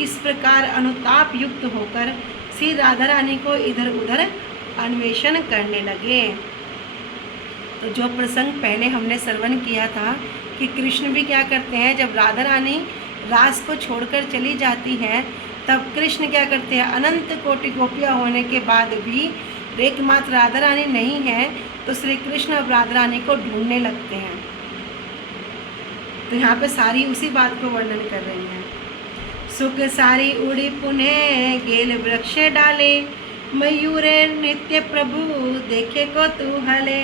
इस प्रकार अनुताप युक्त होकर श्री राधा रानी को इधर उधर अन्वेषण करने लगे। तो जो प्रसंग पहले हमने श्रवण किया था कि कृष्ण भी क्या करते हैं, जब राधा रानी रास को छोड़कर चली जाती हैं तब कृष्ण क्या करते हैं, अनंत कोटि गोपियाँ होने के बाद भी एकमात्र राधा रानी नहीं है, तो श्री कृष्ण अब राधा रानी को ढूंढने लगते हैं। तो यहाँ पे सारी उसी बात को वर्णन कर रही हैं। सुख सारी उड़ी पुनः गेल वृक्ष डाले, मयूरे नित्य प्रभु देखे को तू हले।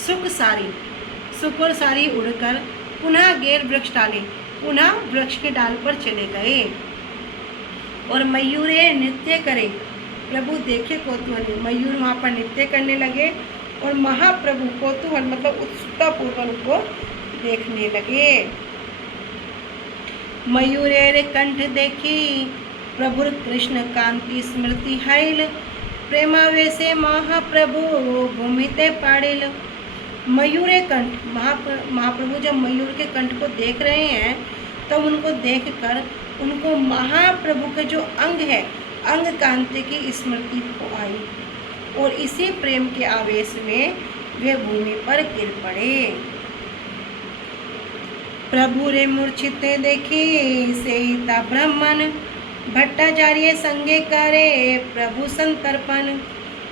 सुख और सारी उड़कर पुनः गेल वृक्ष डाले, पुनः वृक्ष के डाल पर चले गए, और मयूरे नृत्य करे प्रभु देखे कौतूहल, मयूर वहाँ पर नृत्य करने लगे और महाप्रभु कौतूहल मतलब उत्सुकता पूर्वक उनको देखने लगे। मयूरेर कंठ देखी प्रभुर कृष्ण कांति स्मृति हैल, प्रेमावेशे महाप्रभु भूमिते पाड़िल। मयूरे कंठ, महाप्रभु जब मयूर के कंठ को देख रहे हैं तो उनको देखकर उनको महाप्रभु के जो अंग है, अंग कांति की स्मृति को आई, और इसी प्रेम के आवेश में वे भूमि पर गिर पड़े। प्रभु रे मूर्छिते देखी सेता ब्रह्मन, भट्टाचार्य संगे करे प्रभु संतर्पण।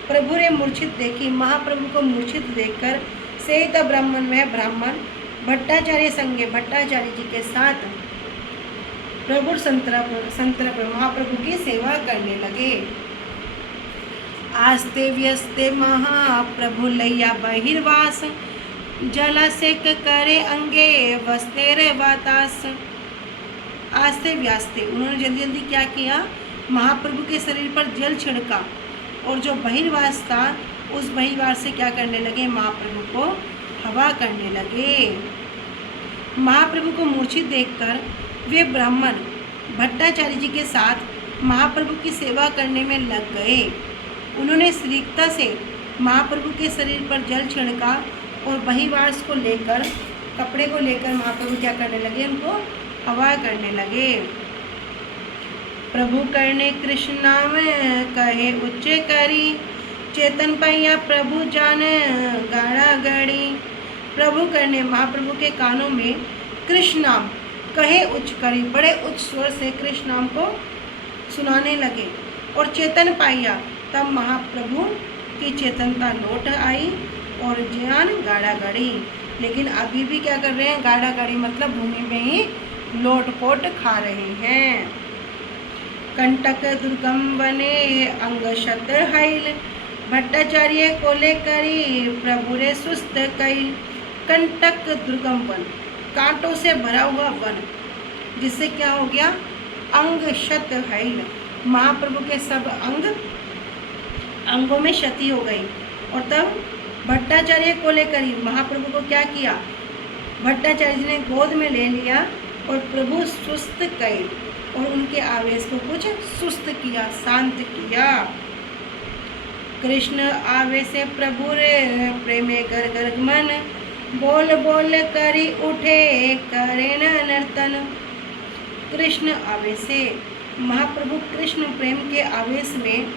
प्रभु रे मूर्छित देखी, महाप्रभु को मूर्छित देखकर सेता ब्राह्मण में ब्राह्मण भट्टाचार्य संगे, भट्टाचार्य जी के साथ प्रभु संतर्पण महाप्रभु की सेवा करने लगे। आस्ते व्यस्ते महाप्रभु लैया बहिर्वास, जलासेक करे अंगे वस्ते रे वातास। आस्ते व्यास्ते, उन्होंने जल्दी जल्दी क्या किया, महाप्रभु के शरीर पर जल छिड़का, और जो बहिर्वास था उस बहिर्वास से क्या करने लगे, महाप्रभु को हवा करने लगे। महाप्रभु को मूर्छित देखकर वे ब्राह्मण भट्टाचार्य जी के साथ महाप्रभु की सेवा करने में लग गए। उन्होंने श्रीकता से महाप्रभु के शरीर पर जल छिड़का और बहिर्वास को लेकर, कपड़े को लेकर महाप्रभु क्या करने लगे, उनको हवा करने लगे। प्रभु करने कृष्ण नाम कहे उच्चे करी, चेतन पैया प्रभु जान गाड़ा गड़ी। प्रभु करने, महाप्रभु के कानों में कृष्ण नाम कहे उच्च करी, बड़े उच्च स्वर से कृष्ण नाम को सुनाने लगे, और चेतन पाया, तब महाप्रभु की चेतनता लौट आई और ज्ञान गाड़ा गड़ी। लेकिन अभी भी क्या कर रहे हैं, गाड़ा गड़ी मतलब भूमि में ही लोटपोट खा रहे हैं। कंटक दुर्गम बने अंग शतर हैल, भट्टाचार्य को लेकरी प्रभु रे सुस्त कई। कंटक दुर्गम वन, कांटों से भरा हुआ वन, जिससे क्या हो गया, अंग शत हैल, महाप्रभु के सब अंगों में क्षति हो गई। और तब भट्टाचार्य को लेकर ही महाप्रभु को क्या किया, भट्टाचार्य जी ने गोद में ले लिया और प्रभु सुस्त कई, और उनके आवेश को कुछ सुस्त किया, शांत किया। कृष्ण आवेशे प्रभु रे प्रेमे कर कर मन, बोल बोल करी उठे करे नर्तन। कृष्ण आवेशे, महाप्रभु कृष्ण प्रेम के आवेश में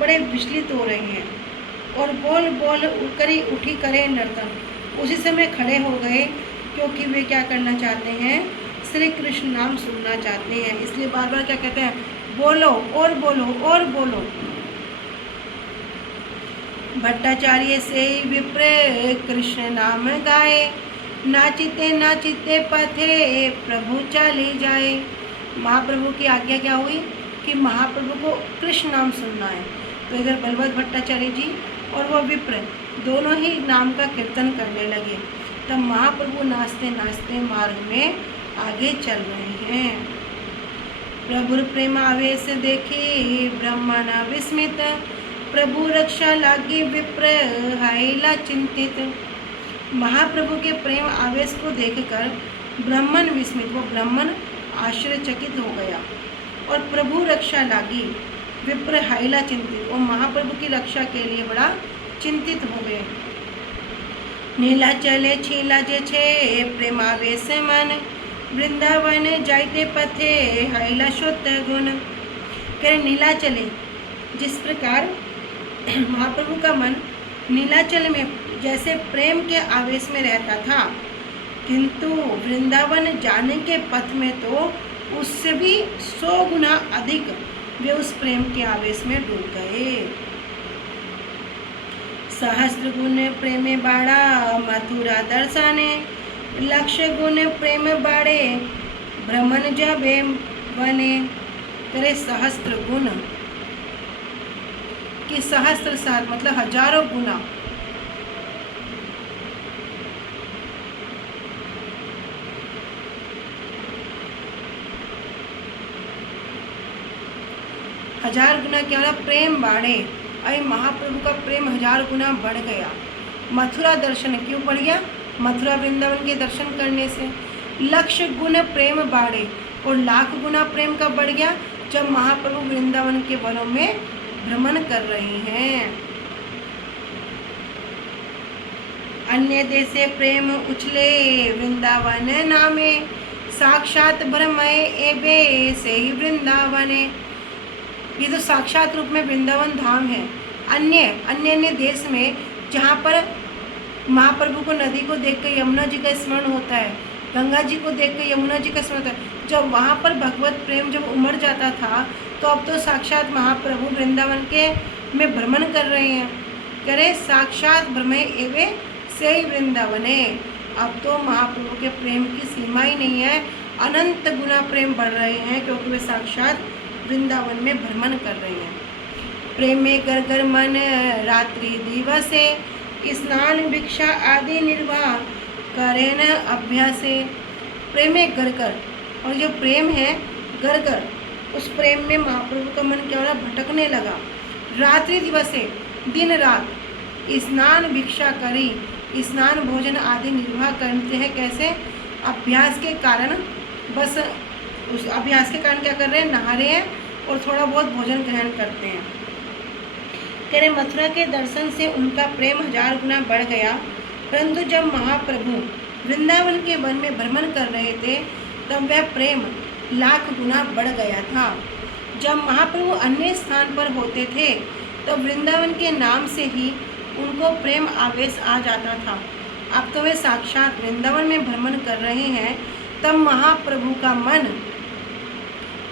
बड़े विचलित हो रहे हैं और बोल बोल करी उठी करे नर्तन। उसी समय खड़े हो गए क्योंकि वे क्या करना चाहते हैं, श्री कृष्ण नाम सुनना चाहते हैं। इसलिए बार बार क्या कहते हैं, बोलो और बोलो और बोलो। भट्टाचार्य से विप्र कृष्ण नाम गाए, नाचिते नाचिते पथे प्रभु चली जाए। महाप्रभु की आज्ञा क्या हुई कि महाप्रभु को कृष्ण नाम सुनना है। तो इधर बलवंत भट्टाचार्य जी और वह विप्र दोनों ही नाम का कीर्तन करने लगे। तब महाप्रभु नाचते नाचते मार्ग में आगे चल रहे हैं। प्रभु प्रेम आवेश देखी ब्रह्मण विस्मित, प्रभु रक्षा लागी विप्र हाइला चिंतित। महाप्रभु के प्रेम आवेश को देखकर ब्राह्मण विस्मित, वो ब्राह्मण आश्चर्यचकित हो गया। और प्रभु रक्षा लागी विप्र हाइला चिंतित, वो महाप्रभु की रक्षा के लिए बड़ा चिंतित हो गए। नीला चले छीला जे छे प्रेमावेश मन, वृंदावन जाइते पथे हाइला शोत गुण। कह नीला चले, जिस प्रकार महाप्रभु का मन नीलाचल में जैसे प्रेम के आवेश में रहता था, किंतु वृंदावन जाने के पथ में तो उससे भी 100 गुना अधिक वे उस प्रेम के आवेश में डूब गए। सहस्त्र गुण प्रेम बाड़ा मथुरा दर्शने, लक्ष्य गुण प्रेम बाड़े भ्रमण जबे बने। करे सहस्त्र गुण कि सहस्त्र सात मतलब हजारों गुना। हजार गुना क्या हो, प्रेम बाढ़े। अरे महाप्रभु का प्रेम 1000 गुना बढ़ गया। मथुरा दर्शन क्यों बढ़ गया, मथुरा वृंदावन के दर्शन करने से। लक्ष्य गुण प्रेम बाढ़े, और लाख गुना प्रेम का बढ़ गया जब महाप्रभु वृंदावन के वनों में भ्रमण कर रहे हैं। अन्य देशे प्रेम उछले वृंदावन नामे, साक्षात ब्रह्मय एबे से ही वृंदावने। ये तो साक्षात रूप में वृंदावन धाम है। अन्य अन्य देश में जहाँ पर महाप्रभु को नदी को देखकर यमुना जी का स्मरण होता है, गंगा जी को देखकर यमुना जी का स्मरण होता है, जब वहाँ पर भगवत प्रेम जब उमड़ जाता था, तो अब तो साक्षात महाप्रभु वृंदावन के में भ्रमण कर रहे हैं। करे साक्षात ब्रह्मय एवे से ही वृंदावने। अब तो महाप्रभु के प्रेम की सीमा ही नहीं है, अनंत गुना प्रेम बढ़ रहे हैं क्योंकि वे साक्षात वृंदावन में भ्रमण कर रहे हैं। प्रेम में कर कर मन रात्रि दिवसे, स्नान भिक्षा आदि निर्वाह करे न अभ्यासे। प्रेम में कर कर, और जो प्रेम है कर कर, उस प्रेम में महाप्रभु का मन क्या हो रहा, भटकने लगा। रात्रि दिवसे, दिन रात स्नान भिक्षा करी, स्नान भोजन आदि निर्वाह करते हैं। कैसे, अभ्यास के कारण, बस उस अभ्यास के कारण क्या कर रहे हैं, नहा रहे हैं और थोड़ा बहुत भोजन ग्रहण करते हैं। कह रहे मथुरा के दर्शन से उनका प्रेम 1000 गुना बढ़ गया। परंतु जब महाप्रभु वृंदावन के वन में भ्रमण कर रहे थे तब वह प्रेम लाख गुना बढ़ गया था। जब महाप्रभु अन्य स्थान पर होते थे तो वृंदावन के नाम से ही उनको प्रेम आवेश आ जाता था। अब तो वे साक्षात वृंदावन में भ्रमण कर रहे हैं, तब महाप्रभु का मन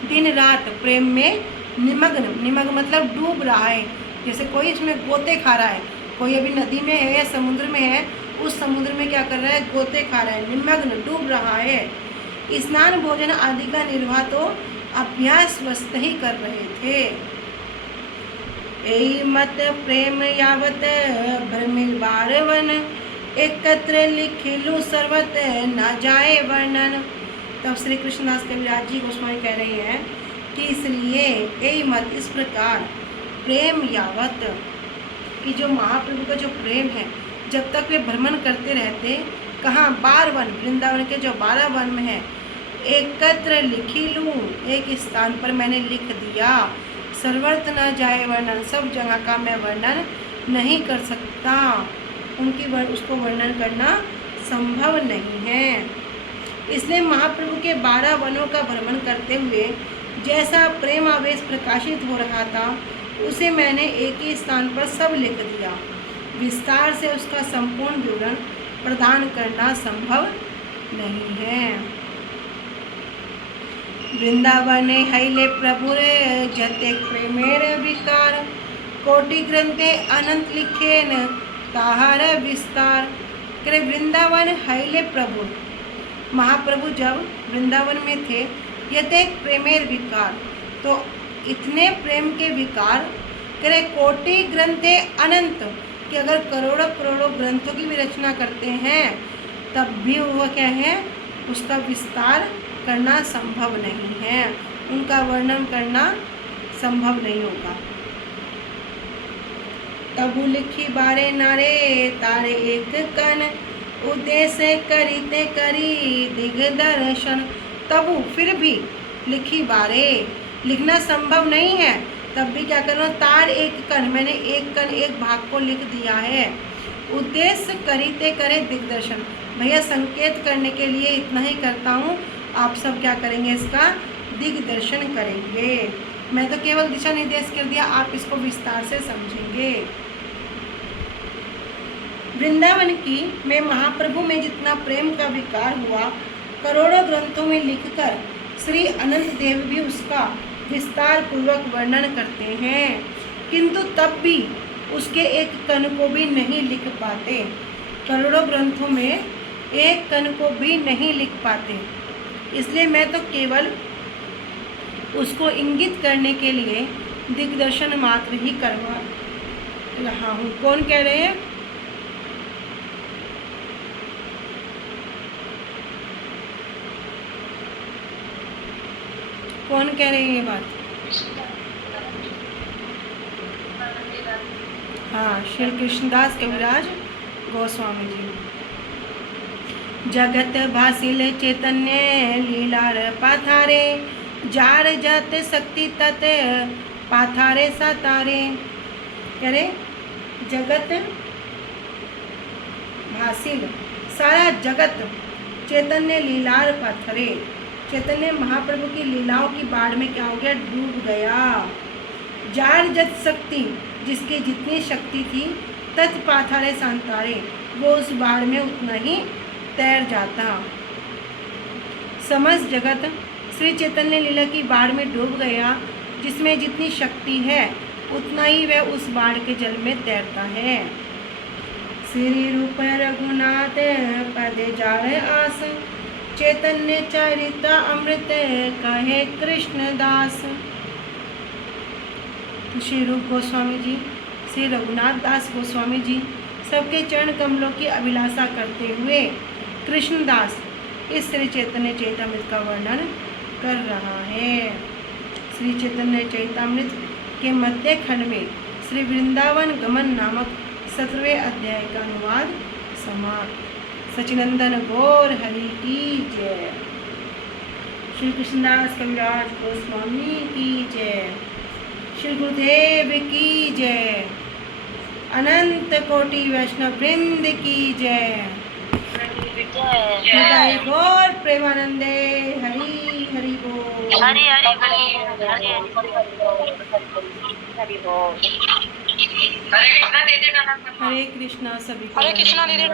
दिन रात प्रेम में निमग्न, निमग्न मतलब डूब रहा है। जैसे कोई इसमें गोते खा रहा है, कोई अभी नदी में है या समुद्र में है, उस समुद्र में क्या कर रहा है, गोते खा रहा है, निमग्न डूब रहा है। स्नान भोजन आदि का निर्वाह तो अभ्यास वस्त ही कर रहे थे। एई मत प्रेम यावत भ्रमिल बारवन, एकत्र लिखिलु सर्वत न जाए वर्णन। तब श्री कृष्णदास कविराज जी गोस्वामी कह रहे हैं कि इसलिए एई मत, इस प्रकार प्रेम यावत, कि जो महाप्रभु का जो प्रेम है, जब तक वे भ्रमण करते रहते, कहाँ, 12 वन, वृंदावन के जो 12 वन में है, एकत्र लिखी लूँ, एक स्थान पर मैंने लिख दिया। सर्वत्र न जाए वर्णन, सब जगह का मैं वर्णन नहीं कर सकता, उसको वर्णन करना संभव नहीं है। इसलिए महाप्रभु के 12 वनों का भ्रमण करते हुए जैसा प्रेम आवेश प्रकाशित हो रहा था, उसे मैंने एक ही स्थान पर सब लिख दिया। विस्तार से उसका संपूर्ण विवरण प्रदान करना संभव नहीं है। वृंदावने हैले प्रभुरे जते प्रेमेर विकार, कोटि ग्रंथे अनंत लिखेन ताहार विस्तार। करे वृंदावन हैले प्रभु, महाप्रभु जब वृंदावन में थे, यते प्रेमेर विकार, तो इतने प्रेम के विकार, करे कोटि ग्रंथे अनंत, कि अगर करोड़ों करोड़ों ग्रंथों की भी रचना करते हैं तब भी वह क्या है, उसका विस्तार करना संभव नहीं है, उनका वर्णन करना संभव नहीं होगा। तबु लिखी बारे नारे तारे एक कन, उद्देश्य करीते करी दिग्दर्शन। तबु फिर भी लिखी बारे, लिखना संभव नहीं है, तब भी क्या करो, तार एक कन, मैंने एक कन एक भाग को लिख दिया है। उद्देश्य करीते करे दिग्दर्शन, भैया संकेत करने के लिए इतना ही करता हूँ, आप सब क्या करेंगे, इसका दिग्दर्शन करेंगे। मैं तो केवल दिशा निर्देश कर दिया, आप इसको विस्तार से समझेंगे। वृंदावन की में महाप्रभु में जितना प्रेम का विकार हुआ, करोड़ों ग्रंथों में लिखकर श्री अनंत देव भी उसका विस्तार पूर्वक वर्णन करते हैं, किंतु तब भी उसके एक कण को भी नहीं लिख पाते। करोड़ों ग्रंथों में एक कण को भी नहीं लिख पाते, इसलिए मैं तो केवल उसको इंगित करने के लिए दिग्दर्शन मात्र ही करवा रहा हूँ। कौन कह रहे हैं? कौन कह रहे हैं ये बात? हाँ, श्री कृष्णदास कविराज गोस्वामी जी। जगत भासिल चैतन्य लीलार पाथारे, जार जात शक्ति तत् पाथारे सातारे। कह रहे जगत भासिल, सारा जगत चैतन्य लीलार पाथरे, चैतन्य महाप्रभु की लीलाओं की बाढ़ में क्या हो गया, डूब गया। जार जत शक्ति, जिसकी जितनी शक्ति थी, तत् पाथारे सांतारे, वो उस बाढ़ में उतना ही तैर जाता। समस्त जगत श्री चैतन्य लीला की बाढ़ में डूब गया, जिसमें जितनी शक्ति है उतना ही वह उस बाढ़ के जल में तैरता है। श्री रूप रघुनाथ पदे जार आस, चैतन्य चरिता अमृत कहे कृष्णदास। श्री रूप गोस्वामी जी, श्री रघुनाथ दास गोस्वामी जी सबके चरण कमलों की अभिलाषा करते हुए कृष्णदास इस श्री चैतन्य चैतामृत का वर्णन कर रहा है। श्री चैतन्य चैतामृत के मध्य खंड में श्री वृंदावन गमन नामक 17वें अध्याय का अनुवाद समाप्त। सचिनंदन गौर हरि की जय। श्री कृष्णदास कविराज गोस्वामी की जय। श्री गुरुदेव की जय। अनंत कोटि वैष्णव वृंद की जय। हृदय गौर प्रेमानंदे हरि हरि बोल। हरि हरि बोल। हरि बोल। हरे कृष्णा दीदी, हरे कृष्णा सभी को। हरे कृष्णा दीदी।